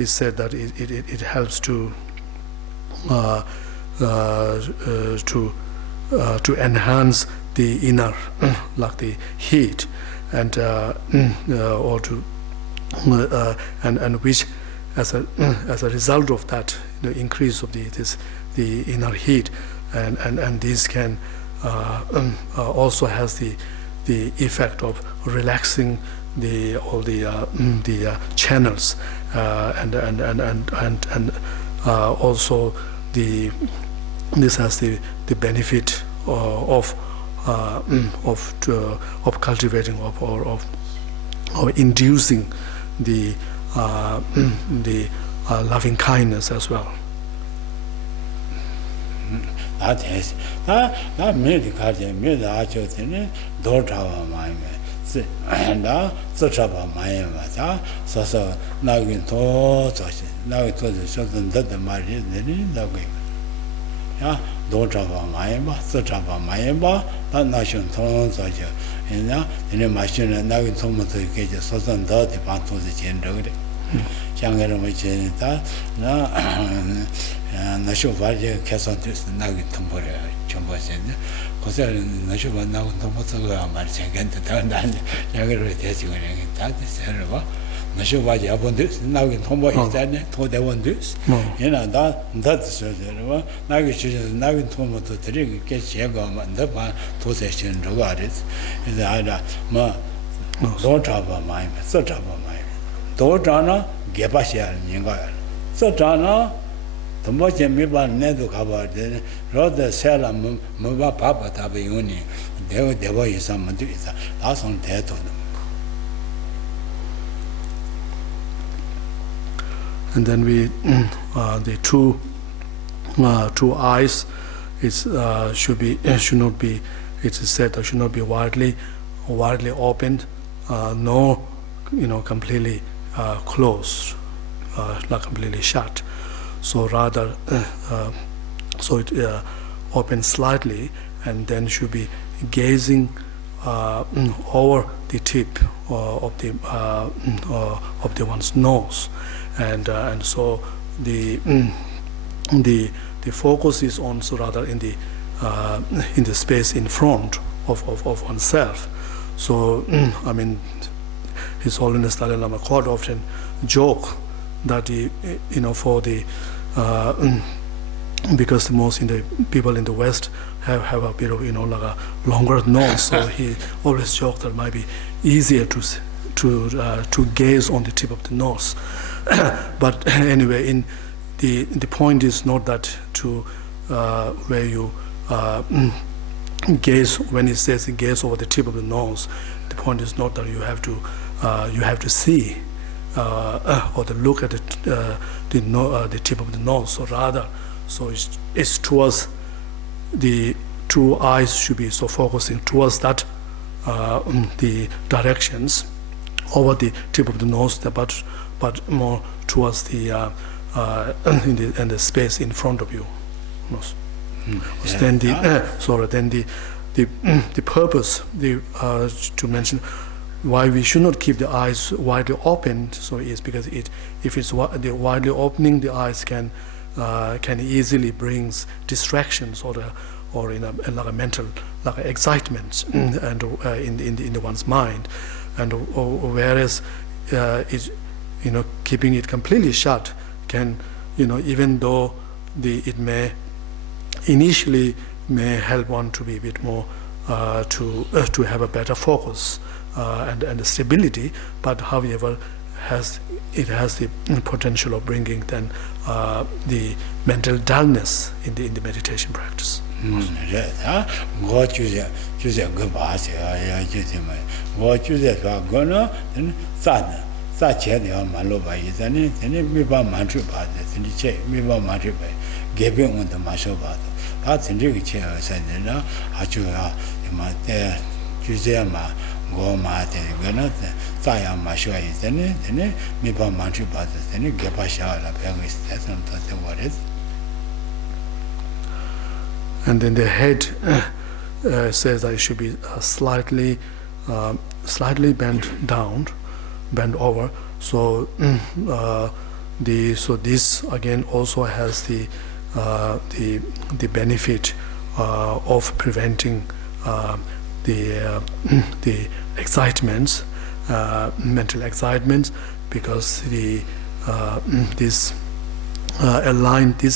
said that it helps to enhance the inner like the heat, and or to and which as a result of that, the increase of the inner heat, and this can also has the effect of relaxing all the channels, and also this has the benefit of cultivating or inducing the loving kindness as well. That is that medical medical daughter my and the my so now in now it was the married the daughter my my that nation tones in the machine now in some of the cages so the part of the gender. Younger which is that Nasho Vaja Cassantis, Nugget Tombora, Chambas, because Nasho now Tomotoga, Marchang, the town, younger with that is terrible. Nasho Vaja Abundus, now in Tombo is that, told they won't do. That's Nugget is now in Tomo to drink, get Shagam, and the one possession regarded is either daughter of mine, such of mine. Daughter, Gepasha, Ninga, such the most Miba Nedu covered, rather sell a Muba Papa Tabiuni, there was some that's on dead of them. And then we the two eyes, should not be. It is said that should not be widely opened, nor completely closed, not completely shut. So rather, so it opens slightly, and then should be gazing over the tip of the one's nose, and so the focus is also rather in the space in front of oneself. So I mean, His Holiness Dalai Lama quite often joke that for the because most people in the West have a bit of like a longer nose, so he always joked that it might be easier to gaze on the tip of the nose. But anyway, the point is not that to where you gaze, when it says gaze over the tip of the nose. The point is not that you have to see or to look at the tip of the nose. So rather, so it's towards the two eyes should be so focusing towards that the directions over the tip of the nose, but more towards the in the space in front of you. Nose. Then the purpose to mention why we should not keep the eyes widely open, so is because if it's widely opening, the eyes can easily brings distractions or in like a mental like excitement and in the one's mind, and whereas keeping it completely shut can even though it may initially may help one to be a bit more to have a better focus and stability, but however it has the potential of bringing then the mental dullness in the meditation practice. And then the head says that it should be slightly bent over. So this again also has the benefit of preventing the excitements, mental excitements, because this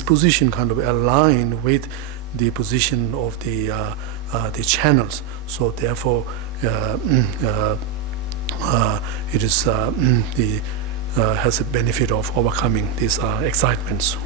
position kind of align with the position of the channels. So therefore, it is has a benefit of overcoming these excitements.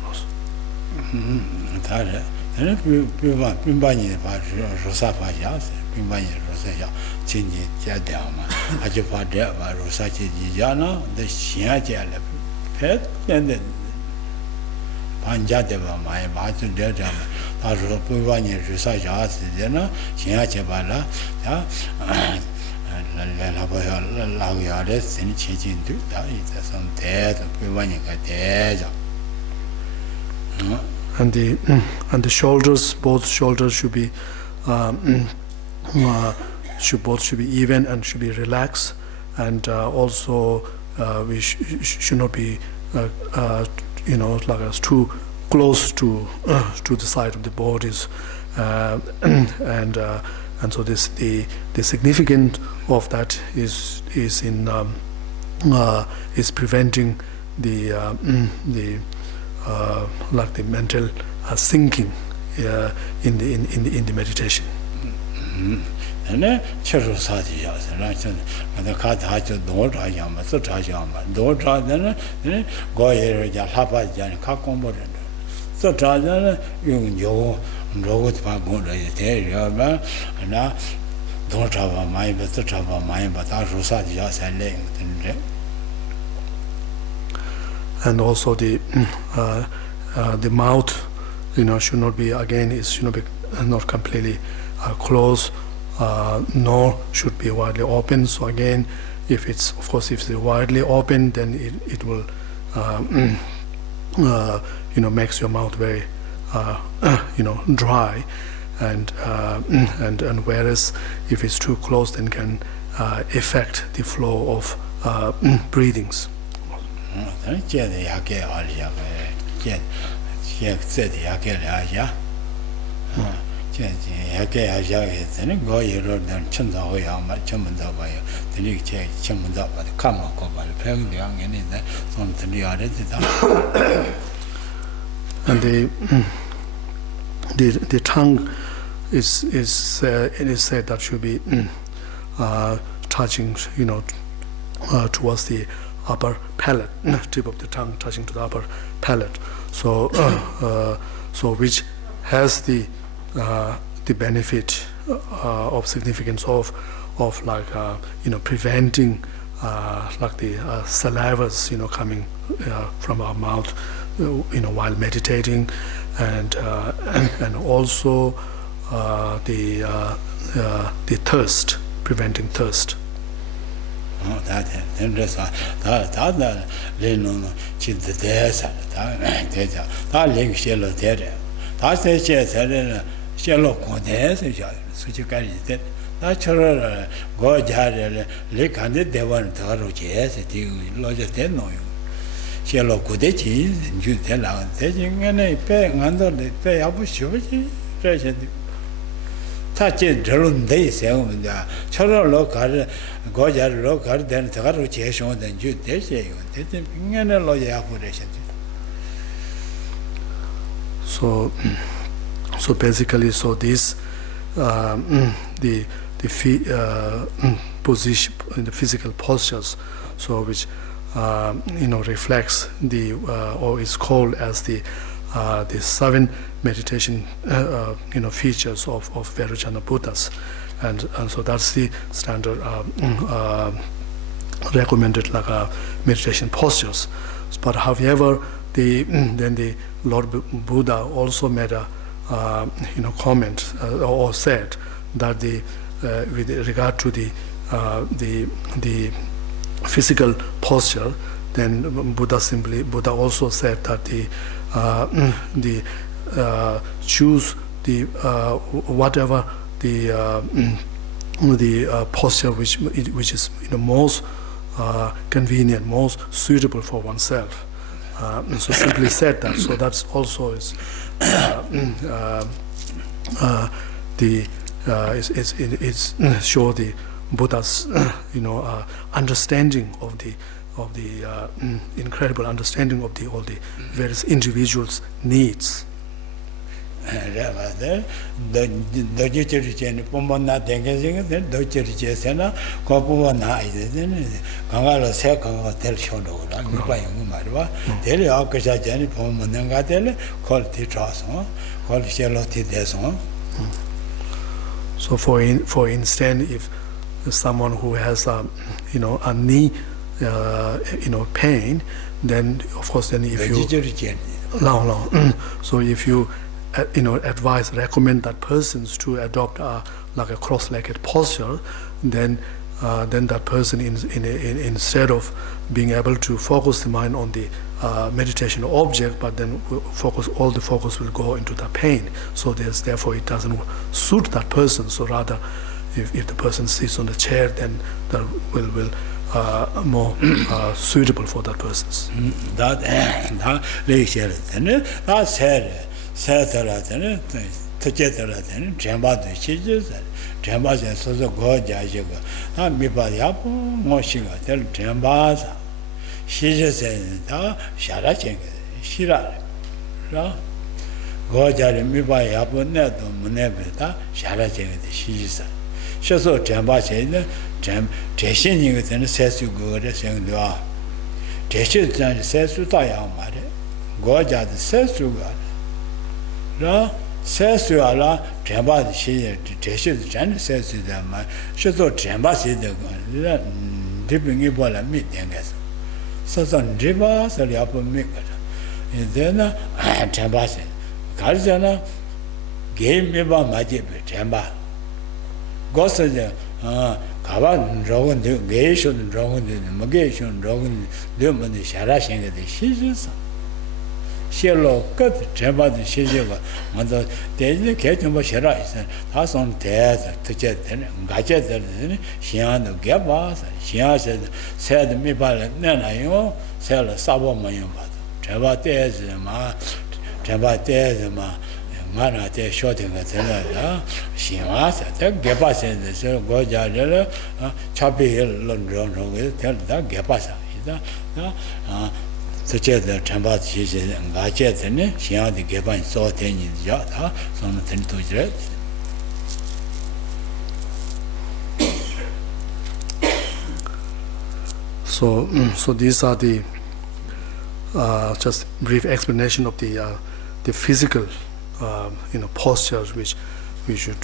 And the shoulders, both shoulders should be should be even and should be relaxed, and also we should not be like us too close to the side of the bodies, and so the significance of that is preventing the like the mental sinking in the meditation. And also the mouth should not be, again, it should not be not completely closed, nor should be widely open. So again, if it's, of course, if it's widely open, then it will makes your mouth very dry, and whereas if it's too closed, then can affect the flow of breathings. And the tongue it is said that should be touching, towards the upper palate, tip of the tongue touching to the upper palate. So which has the benefit of significance of like preventing like the salivas coming from our mouth while meditating, and also the thirst, preventing thirst. So basically, so this the position, the physical postures, so which reflects the or is called as the 7 meditation features of Vairochana Buddhas, and so that's the standard recommended like meditation postures. But however, then the Lord Buddha also made a comment or said that with regard to the physical posture, then Buddha also said that the choose the whatever the posture which is most convenient, most suitable for oneself. So simply said that. So that's also is it's show the Buddha's understanding of the incredible understanding of all the various individuals' needs. So for instance, if someone who has a knee pain, then of course then if you so if you recommend that persons to adopt like a cross-legged posture, then that person instead of being able to focus the mind on the meditation object, but then all the focus will go into the pain. So therefore it doesn't suit that person. So rather, if the person sits on the chair, then that will more suitable for that person's. 가르잖아. 게임해봐 맞지 잼바. 고서제 가방 저건데 게이션 저건데 뭐 게이션 저건 되면 샤라싱데 시즈서. 셀로 끝 잼바도 시즈가 먼저 대제 개좀 샤라 있어. 다선 대자 특제 되는 가제 되는 시안도 개봐서 시아세 세드 미발 내나요. 셀 사보면 봐도. 잼바 대즈마 잼바 대즈마 ngana te shoting ga tena da xinwa sa te gepa sen de so go ja le chapi lon rong rong ge te da gepa sa da da ce che de chamba ji ji nga che de ne xian de gepa so te ni ja da so na ten to jre so these are the just brief explanation of the physical postures which we should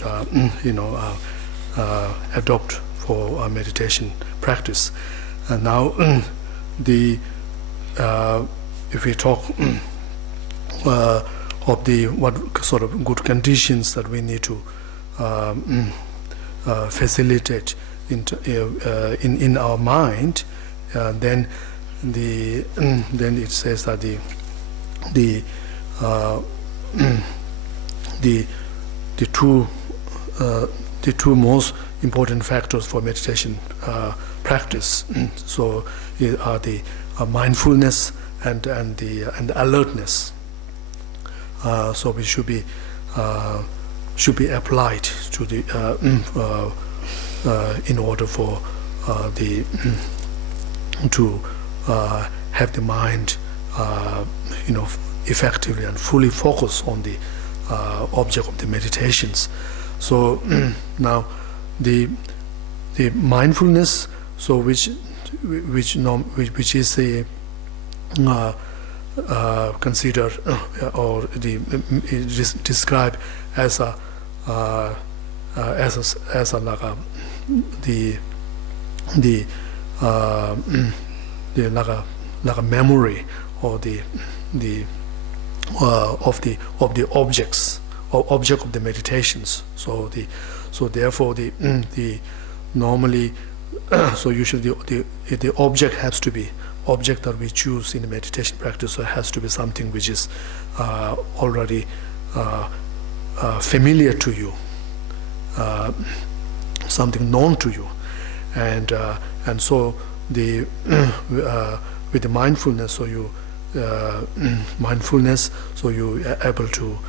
adopt for our meditation practice. And now if we talk of what sort of good conditions that we need to facilitate in our mind, then it says that the two most important factors for meditation practice are the mindfulness and the alertness. So we should be applied to the in order for to have the mind effectively and fully focus on the object of the meditations. So now the mindfulness, so which is a considered or described as a like a memory or the of the objects or object of the meditations. So therefore the normally so usually the object has to be object that we choose in the meditation practice, so it has to be something which is already familiar to you, something known to you, and so the with the mindfulness, so you are able to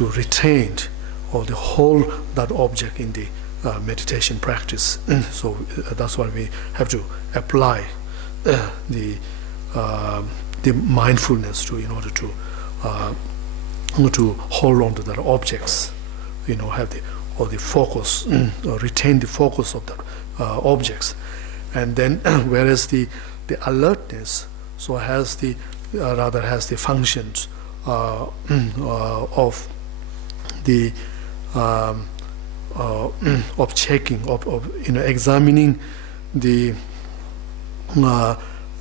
retain or to hold that object in the meditation practice. So that's why we have to apply the mindfulness in order to hold on to that objects, have the focus, or retain the focus of that objects, and then whereas the alertness has the functions of the of checking, of examining the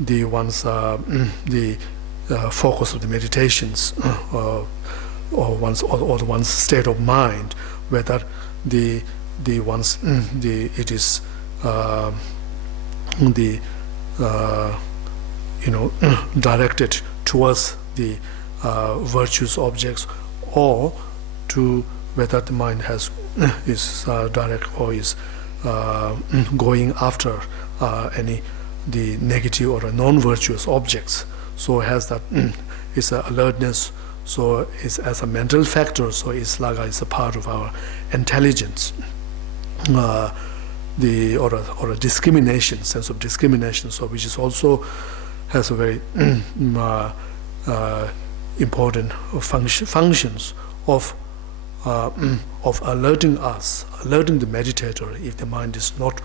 one's the focus of the meditations, or one's state of mind, whether it is directed towards the virtuous objects, or to whether the mind is direct or is going after the negative or non-virtuous objects. So it has that it's an alertness, so it's as a mental factor, so it's like it's a part of our intelligence, or a discrimination, sense of discrimination, so which is also has a very important functions of alerting the meditator if the mind is not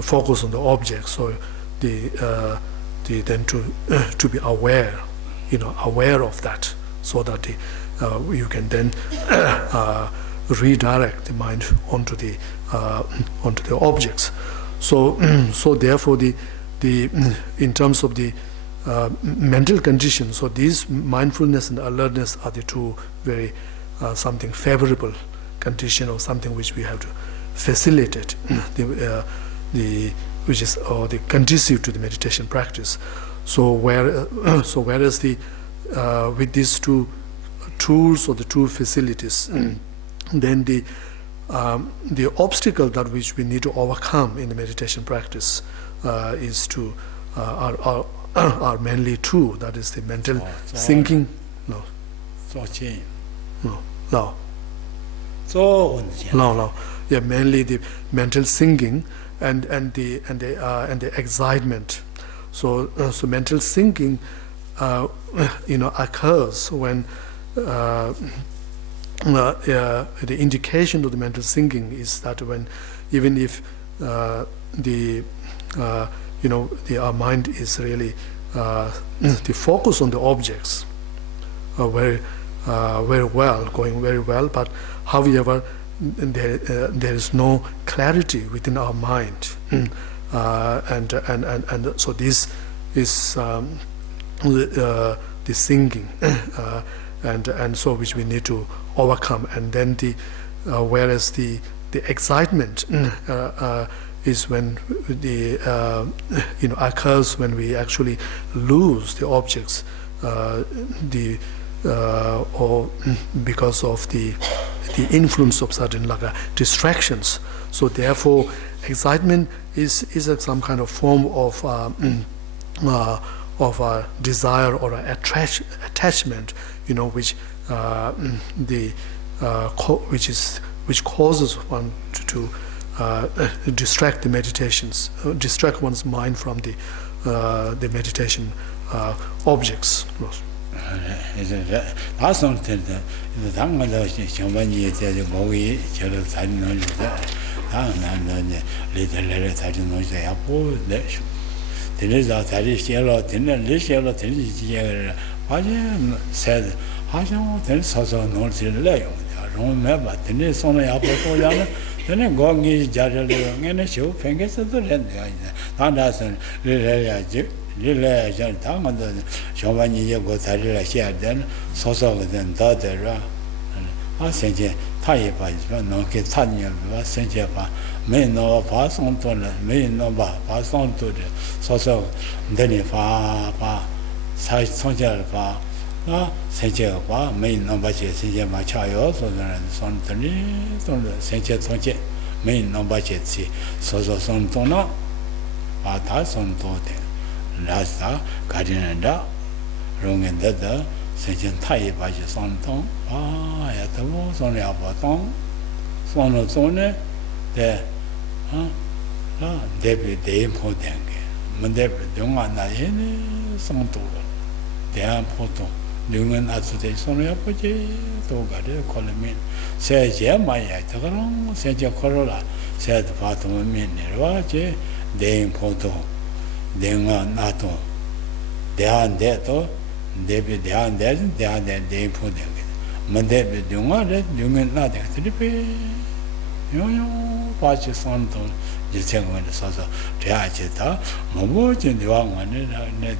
focused on the object. So then to be aware, aware of that, so that you can then redirect the mind onto the objects. So therefore the in terms of the mental condition. So these mindfulness and alertness are the two very something favorable condition, or something which we have to facilitate which is the conducive to the meditation practice. So whereas with these two tools or the two facilities, then the obstacle that which we need to overcome in the meditation practice is to are mainly two. That is the mental thinking. No. Yeah, mainly the mental thinking and the excitement. So mental thinking, occurs when the indication of the mental thinking is that when, even if our mind is really the focus on the objects very well, going very well, but however there is no clarity within our mind, and so this is the thinking, and so which we need to overcome. And then whereas the excitement is when occurs when we actually lose the objects, or because of the influence of certain distractions. So therefore, excitement is some kind of form of a desire or an attachment, which which causes one to distract the meditations, distract one's mind from the meditation objects. That's something that the Tangala Shamani said, Gogi, Chelo Sadino, little Sadino, the apple, there is a Tadishelo, Tinishelo, Tinisha, said, Hasham, then Soso, North Leo. I don't remember, Tinis on the apple, then a gong is Jadalo, and a show, fingers at the end. That's Lila Tanga, Shamani go Tadilla share, then Soso, then Dadera. I sent you Taipa, no Kitania, sent you may no pass on to the may no pass on to the Soso, then if Sai Sonja, sent you may no budget, sent you my child, so then son to sent you Sonja, may no budget, see Soso son to no, that's on to them. Rasta, Guardian and Da, Rung and Dada, Saint Tai by the Son Tong, at the walls only about Tong, Son of Zone, there, David, the important, Mandeb, Dunga, Son to the Ampoto, Dungan as the Son of Poche, Toga, Colomin, says, yeah, my Yatagon, said your Corolla, said the part of me, Raje, the Impoto. Denga nato, they are dead, they be they are dead, they put them. Mandebe dunga, doing nothing to the pay. Watch your son to the second Sosa, Tiacheta, Mobo, and the one,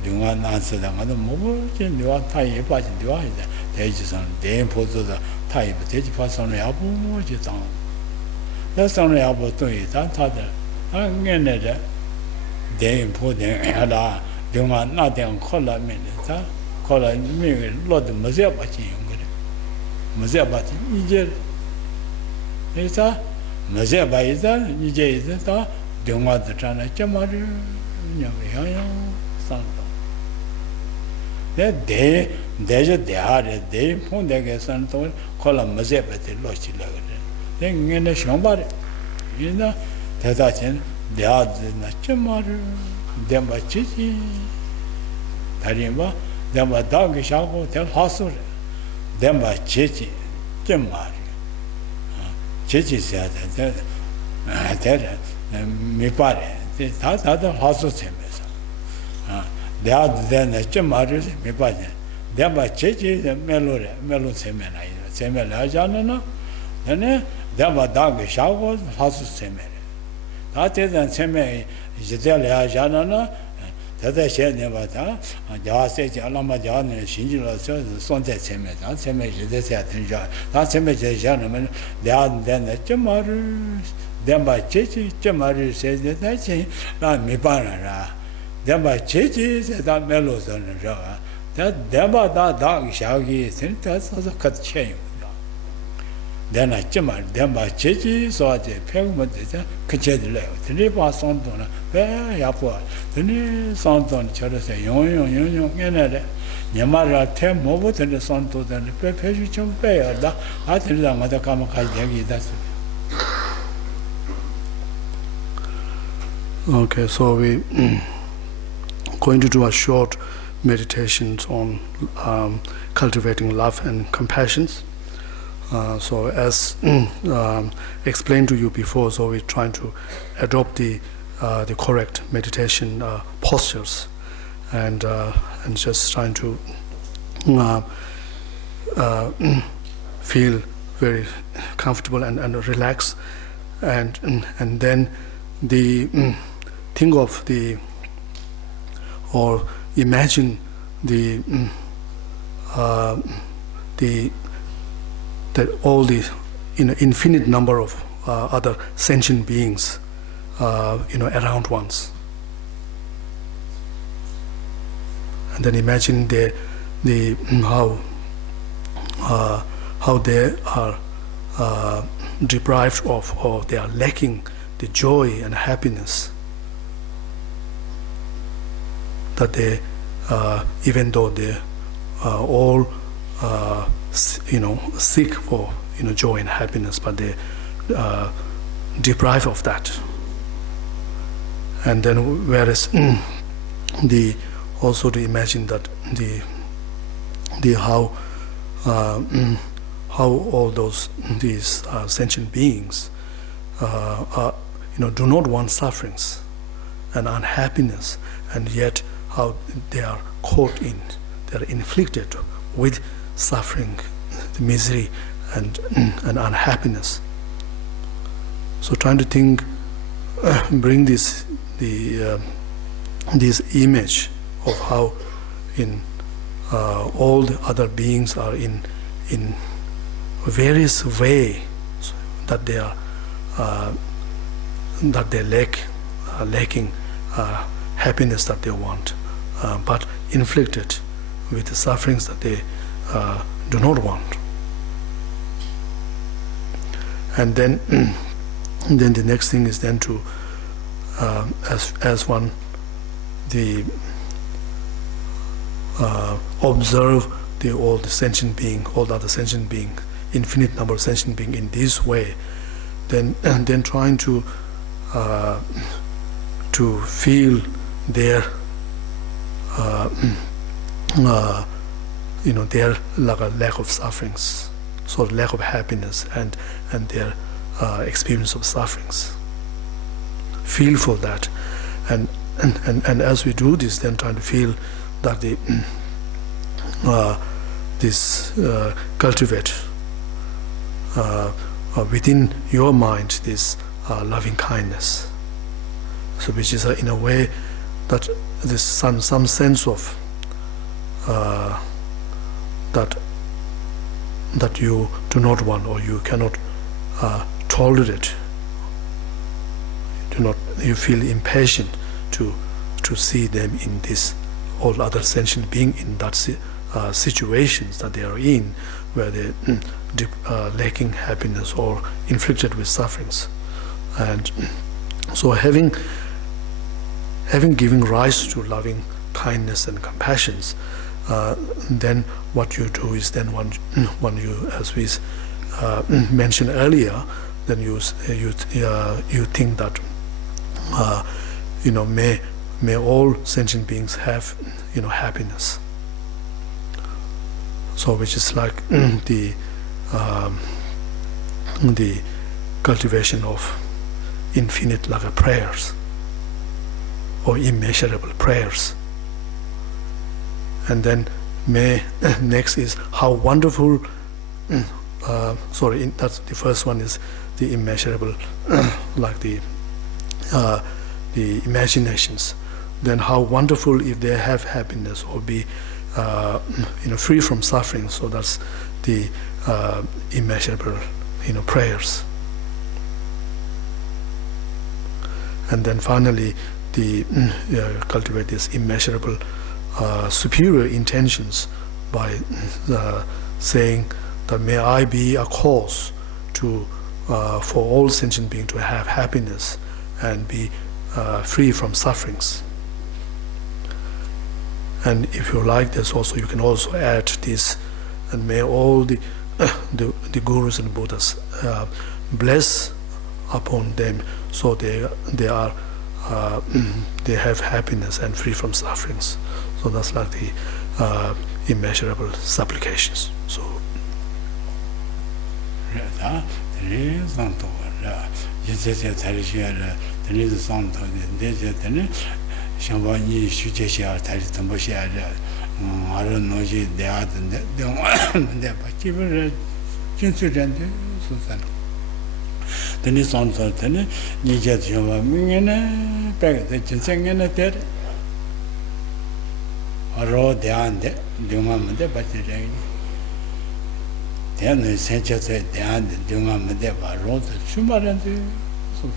Dunga answer the mother Mobo, and the one tie, but the one, they just on they put the type, they pass on the apple, what you thought. That's only apple to it, that other. I'm getting it. They important, Dunga, nothing, color minutes, color me, Lord Mazabati, Mazabati, Niger. It's a Mazaba is that, Niger is that, Dunga the China, Chamadu, Santo. That day, there's a day, Pondega Santo, color Mazabati, Lochi Lagan. Then in the Shambari, that's the odds in the Chamaru, Demba Chichi, Tarimba, Demba Dog Shako, Tel Hosur, Demba Chichi, Chamaru. Chichi said that me pare, that's other Hosu Semes. The odds then the Chamaru, me pare, Demba Chichi, the Melu Semena, Semela Janana, then Demba Dog Shako, Hosu Semen. That is and semi Jedelia Janana, Tata Shen never Jar says Alama Jan and Shinjula Sonte Seme, that's a major desert. That's a major gentleman. They are then the Jamaru. Then by Chichi, Jamaru says that that's not me banana. Then by Chichi says that mellows on the jaw. That Deba dog shaggy, that's also cut chain. Then I Jimmer, then by Chichi saw the pegment, Kachet level, the Nipa Santona, very upward, the new Santon, Charles, young, Yamara, 10 more than the Santos and the perpetual bear. I tell them what the Kamakajagi, that's Okay, so we going to do a short meditations on cultivating love and compassion. So as explained to you before, so we're trying to adopt the correct meditation postures, and just trying to feel very comfortable and relaxed, and then think of or imagine that all the infinite number of other sentient beings around ones, and then imagine how they are deprived of, or they are lacking the joy and happiness that they, even though they all seek for joy and happiness, but they deprive of that. And then whereas also to imagine that how all these sentient beings do not want sufferings and unhappiness, and yet how they are caught in, they are inflicted with suffering, the misery, and unhappiness. So trying to think, bring this image of how all the other beings are in various ways that they are lacking happiness that they want, but inflicted with the sufferings that they do not want. And then the next thing is then to as one observe all the sentient being, all the other sentient being, infinite number of sentient being in this way, then trying to feel their their lack of sufferings, so lack of happiness, and their experience of sufferings. Feel for that, and as we do this, then trying to feel that cultivate within your mind this loving kindness. So which is in a way that there's some sense of that you do not want, or you cannot tolerate. You feel impatient to see them in this, all other sentient being in that situations that they are in, where they lacking happiness or inflicted with sufferings. And so having given rise to loving kindness and compassions, then what you do is then when you, as we mentioned earlier, then you think that may all sentient beings have happiness. So which is like the cultivation of infinite prayers, or immeasurable prayers. And then next is how wonderful. That's the first one, is the immeasurable, like the imaginations. then how wonderful if they have happiness or be free from suffering. So that's the immeasurable prayers. And then finally, the cultivate this immeasurable superior intentions by saying that may I be a cause to for all sentient beings to have happiness and be free from sufferings. And if you like this, also you can also add this, and may all the gurus and Buddhas bless upon them, so they are they have happiness and free from sufferings. So that's like the immeasurable supplications. So. Teni sonto teni nije jwa mingene pek de jinsengene ter aro deande dungamde bachireng deane senche se deande dungamde ba ro de chumarande so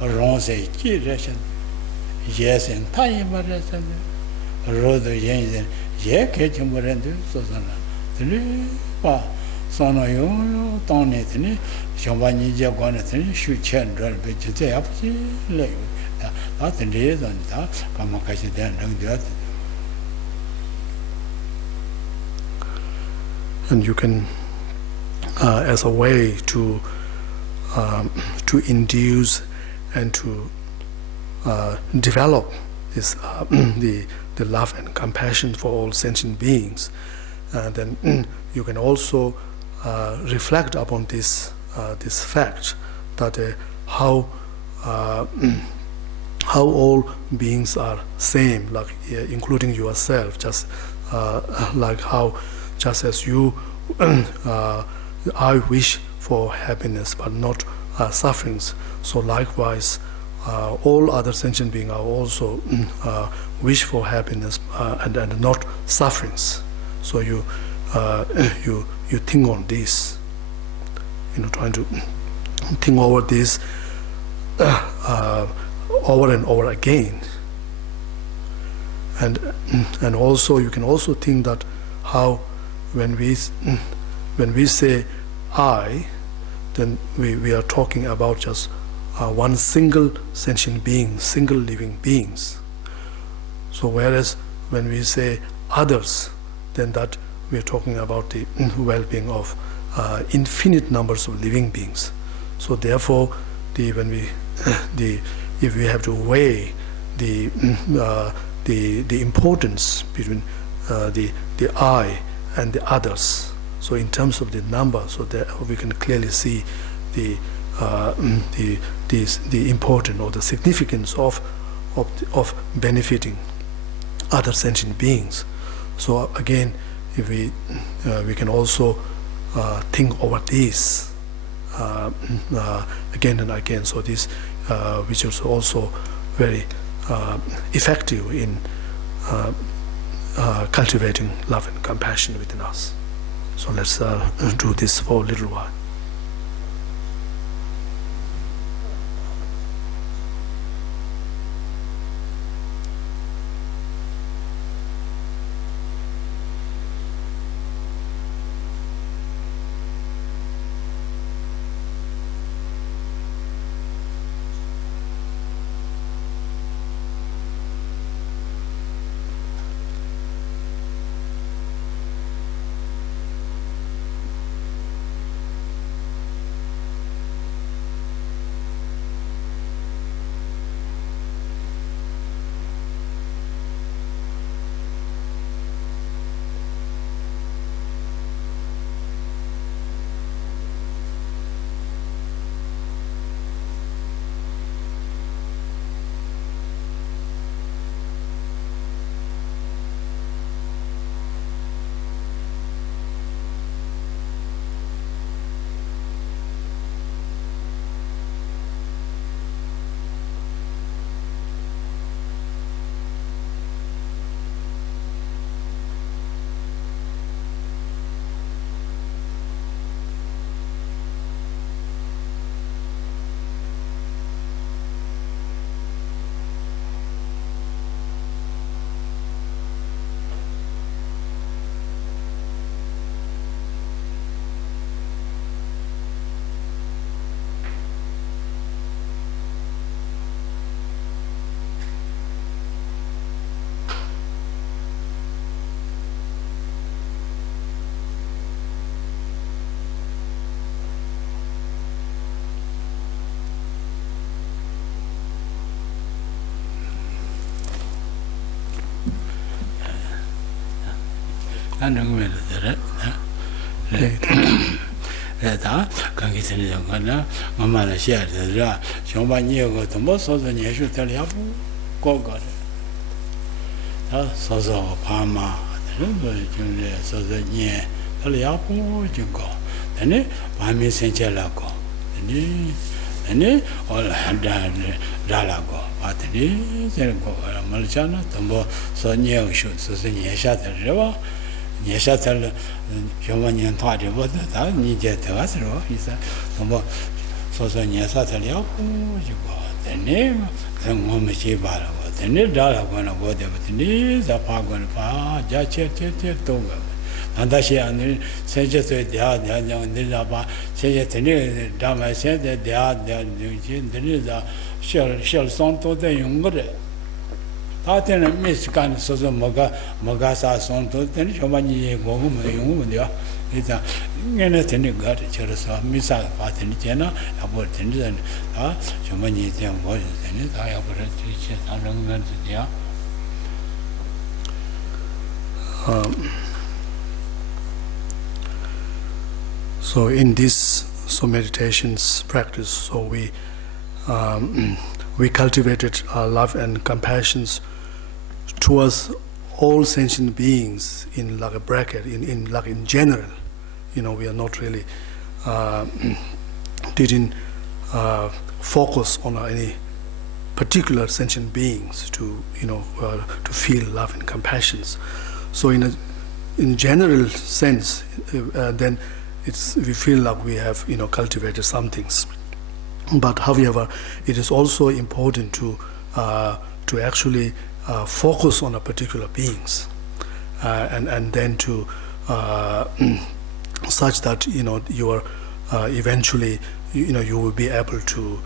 ro se ki reshen yesen tayi marasan ro de yen ye ke chumarande so sana teni ba sono yo tone teni shambani je gone teni shu chen dal be je ya pi le da teni zan da kama ka shi den rang de. And you can as a way to induce and to develop this the love and compassion for all sentient beings, then you can also reflect upon this fact that how all beings are same, like including yourself, just like how just as you I wish for happiness but not sufferings, so likewise all other sentient beings are also wish for happiness and not sufferings. So you think on this, trying to think over this over and over again, and also you can also think that how when we say I, then we are talking about just one single sentient being, single living beings. So whereas when we say others, then that we are talking about the well-being of infinite numbers of living beings. So therefore, if we have to weigh the importance between the I and the others, so in terms of the number, so that we can clearly see the importance or the significance of benefiting other sentient beings. So again, if we can also think over this again and again. So this which is also very effective in cultivating love and compassion within us. So let's do this for a little while. 다 관계 생기는 거나 엄마는 시야들아 정말 이거 더 소소 예수 들려고 거거든 다 소소 파마 그런 거 소소 예 들려고 주고 근데 밤에 생겨라고 근데 올라라라고 왔더니 저는 거 말잖아 더 소녀 소소 예샤들어 예샤들 교만년 타리보다 다 이제 들어가서로 있어 뭐 소소 예사들이고 이거 되네 그냥 몸이 지바라고 되네 달아고는 거대버더니 자파고는 봐 자체체 동가 난다시 안을 세제도에 대한 내가 세제 되네 다만 세제 대한 되네다 셜 손도대 용거래 다때는 미스간 소소 뭐가 손도 되는 저만이 먹으면 용으면요. 일단 얘네 되는 거 저래서 미사 받는 제나 아버 되는 아 저만이 되는 거 되는 다 아버를 이제 다른 건데요. So in this meditations practice, so we cultivated love and compassions towards all sentient beings in like a bracket, in general. We are not really didn't focus on any particular sentient beings to to feel love and compassions. So in general sense, then we feel like we have cultivated some things. But however, it is also important to actually focus on a particular beings, and then to such that you are eventually you will be able to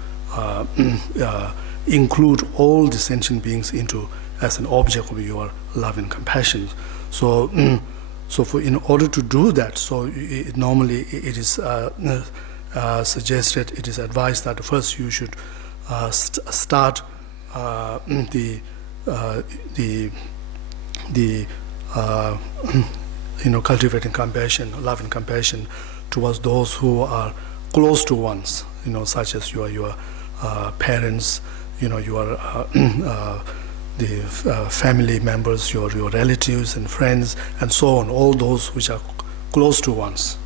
include all the sentient beings into as an object of your love and compassion. So in order to do that, so normally it is suggested, it is advised that first you should start cultivating compassion, love and compassion towards those who are close to ones, such as your parents, your the family members, your relatives and friends, and so on, all those which are close to ones.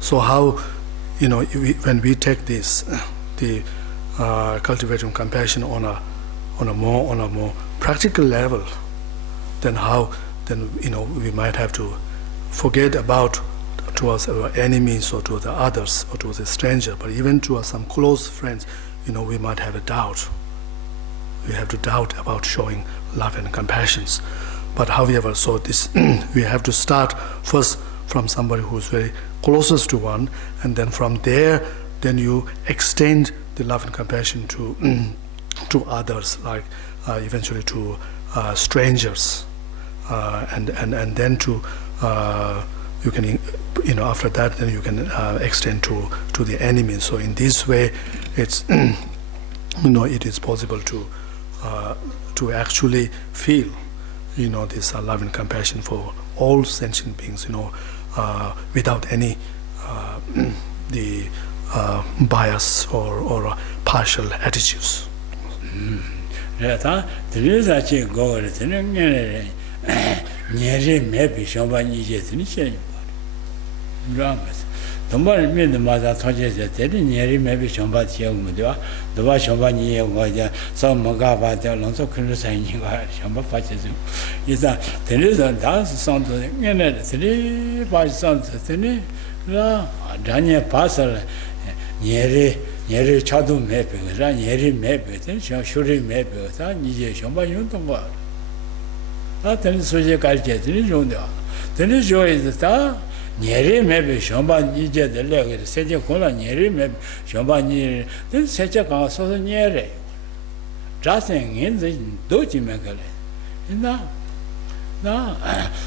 So how, when we take this, the cultivating compassion on a more practical level, then we might have to forget about towards our enemies or to the others or to the stranger, but even to some close friends, we might have a doubt. We have to doubt about showing love and compassion. But however, so this we have to start first from somebody who is very closest to one, and then from there, then you extend the love and compassion to others, like eventually to strangers, and then to you can after that then you can extend to the enemy. So in this way, it's it is possible to actually feel this love and compassion for all sentient beings, without any the bias or partial attitudes. 동발 미는 맞아 터져서 되는 예리 매비 전바 지역무도와 너와 전반이 뭐냐 서머가 봐도 lon서 큰 사이니가 전바 빠져서 이자 되는 다스 선도 얘네 들이 빠져서 되니 라 다니에 파설 예리 차도 매비가 예리 매비든 쇼리 매비가 이제 전바 용도 봐. 다 되는 소재 가르쳐드리 좋은데 되는 좋아해서 예리 매비 전반 이제 들려고 세제 골라 예리 매비 전반이 세제 가서 예리 자생인지 도지면 그래 나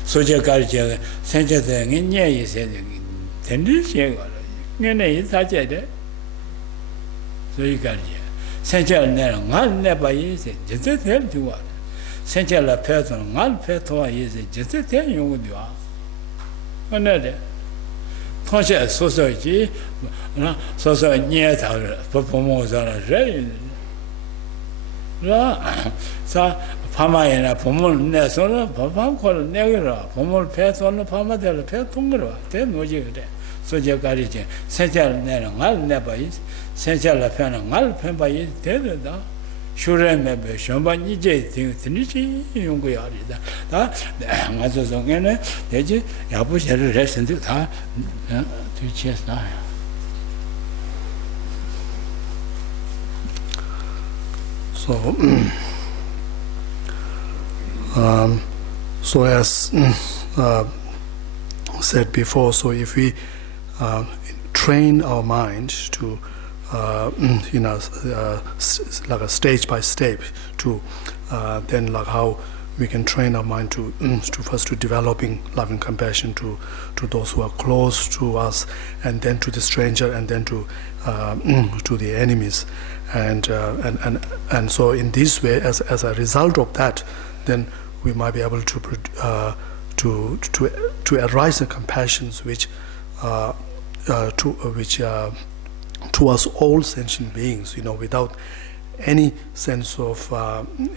소제까지 세제된 예이 세제 된듯이 거 얘네 사제돼 소리까지 세제는 안 내봐 이제 진짜 될 좋아 Senchela Peton, Mal Peto is a Jete Young. Another Toncha Society, Sosa near Popomosa Rain. Sa Pama in a Pomol Nesona, Papa called Negra, Pomol Pet on the Pama del Petungra, then no you there. So you got it. Senchel Nengal never is, Senchel Penangal Pemba is dead. Sure, maybe Shamba J. Tinichi, Yunguarida. As a song, Deji, Yabush had a rest into that to chest. So, so as said before, so if we train our mind to, like a stage by step, to then like how we can train our mind to first to developing loving compassion to those who are close to us, and then to the stranger, and then to the enemies. And so in this way, as a result of that, then we might be able to arise the compassions which towards all sentient beings, without any sense of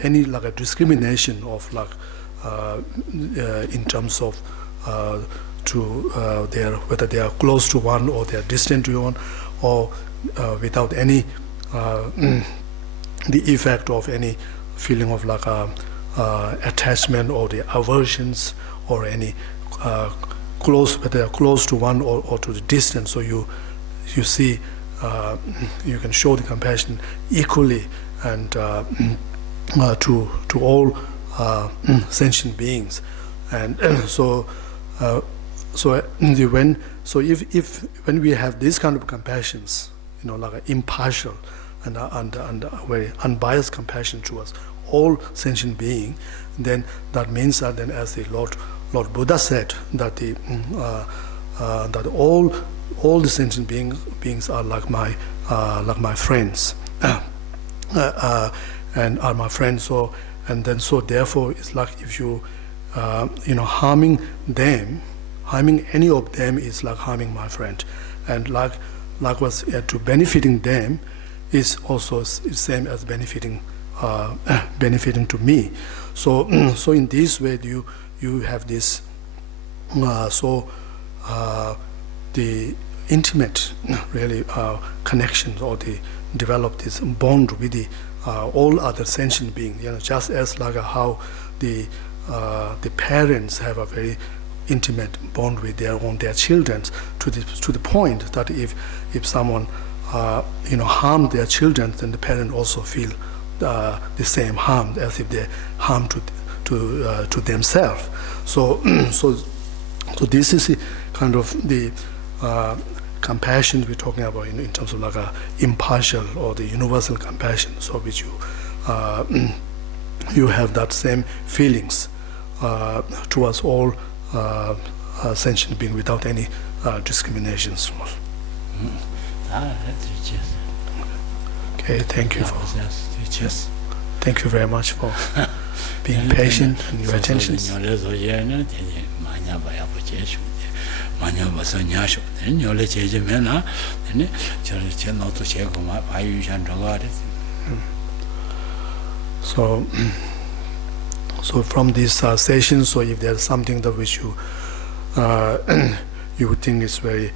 any like a discrimination of like in terms of to their, whether they are close to one or they are distant to one, or without any the effect of any feeling of like attachment or the aversions or any close, whether they are close to one or to the distance. So you see you can show the compassion equally and to all sentient beings. And so when we have these kind of compassions, like impartial and very unbiased compassion towards all sentient beings, then that means that then, as the Lord Buddha said, that the that all the sentient beings are like my friends, and are my friends. So therefore, it's like if you harming any of them is like harming my friend, and likewise to benefiting them is also same as benefiting to me. So in this way you have this the intimate really connections, or the develop this bond with the all other sentient beings, just as like how the parents have a very intimate bond with their children, to the point that if someone harm their children, then the parent also feel the same harm as if they harm to themselves. So this is the kind of the compassion we're talking about in terms of like a impartial or the universal compassion. So which you have that same feelings towards all sentient beings without any discriminations. Okay, thank you thank you very much for being patient and your attention. So from this session, so if there's something that which you you would think is very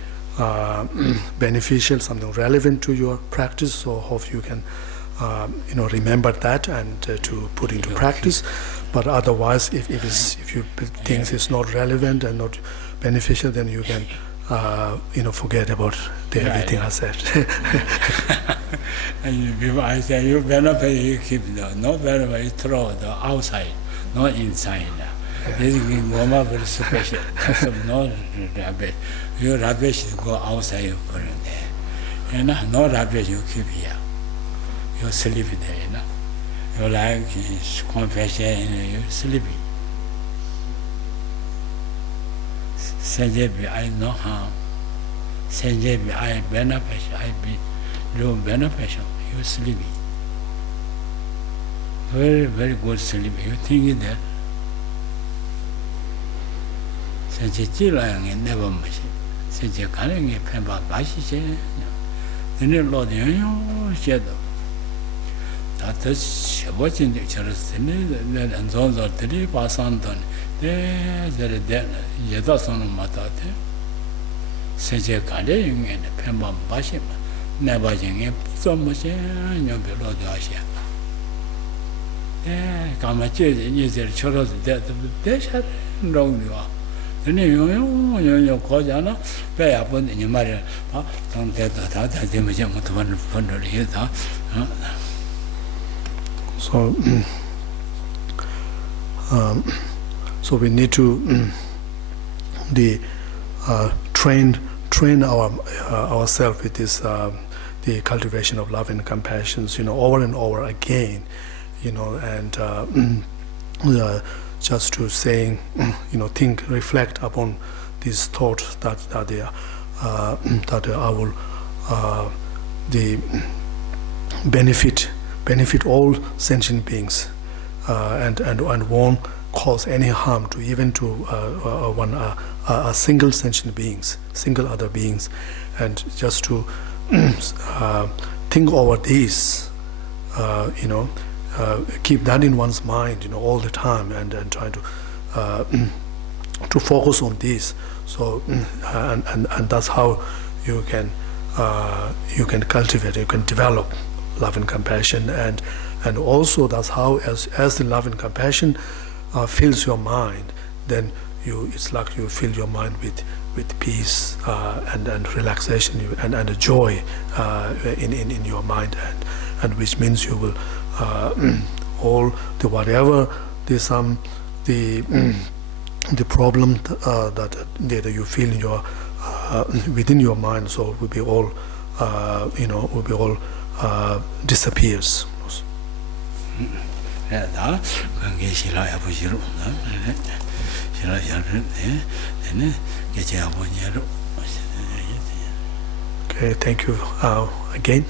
beneficial, something relevant to your practice, so hope you can remember that and to put into practice. But otherwise, if you think it's not relevant and not beneficial, then you can forget about everything I said. And people, I say you benefit, you keep not very throw the outside, not inside. This is very special. No rubbish. Your rubbish go outside, you put it there. No rubbish you keep here. You sleep there. You like confession, you sleeping. Sanjebi, I no harm. Sanjebi, I beneficial. I be real beneficial. You sleeping. very, very good sleep. You think that since you never much, since you can't get Pemba Bashi, then you load your shadow. That is watching the church and those are 3 passant on there, Yedason Matate. Since you can't get Pemba Bashi, never getting so much, and you'll be low the Asia. Kamachi is a church that they shall know you are. Then you call Jana, pay up on your marriage. Don't get that, I didn't want to wonder here. So we need to train ourselves with this the cultivation of love and compassion, over and over again, and just to saying, think, reflect upon these thoughts that I will the benefit all sentient beings, and won't cause any harm to even to a single sentient beings, single other beings, and just to think over this, keep that in one's mind, all the time, and try to focus on this. So and that's how you can cultivate, you can develop love and compassion, and also that's how as the love and compassion fills your mind, then it's like you fill your mind with peace and relaxation and joy in your mind, and which means you will all the whatever the problem that you feel in your within your mind, so will be all disappears. Okay, thank you again.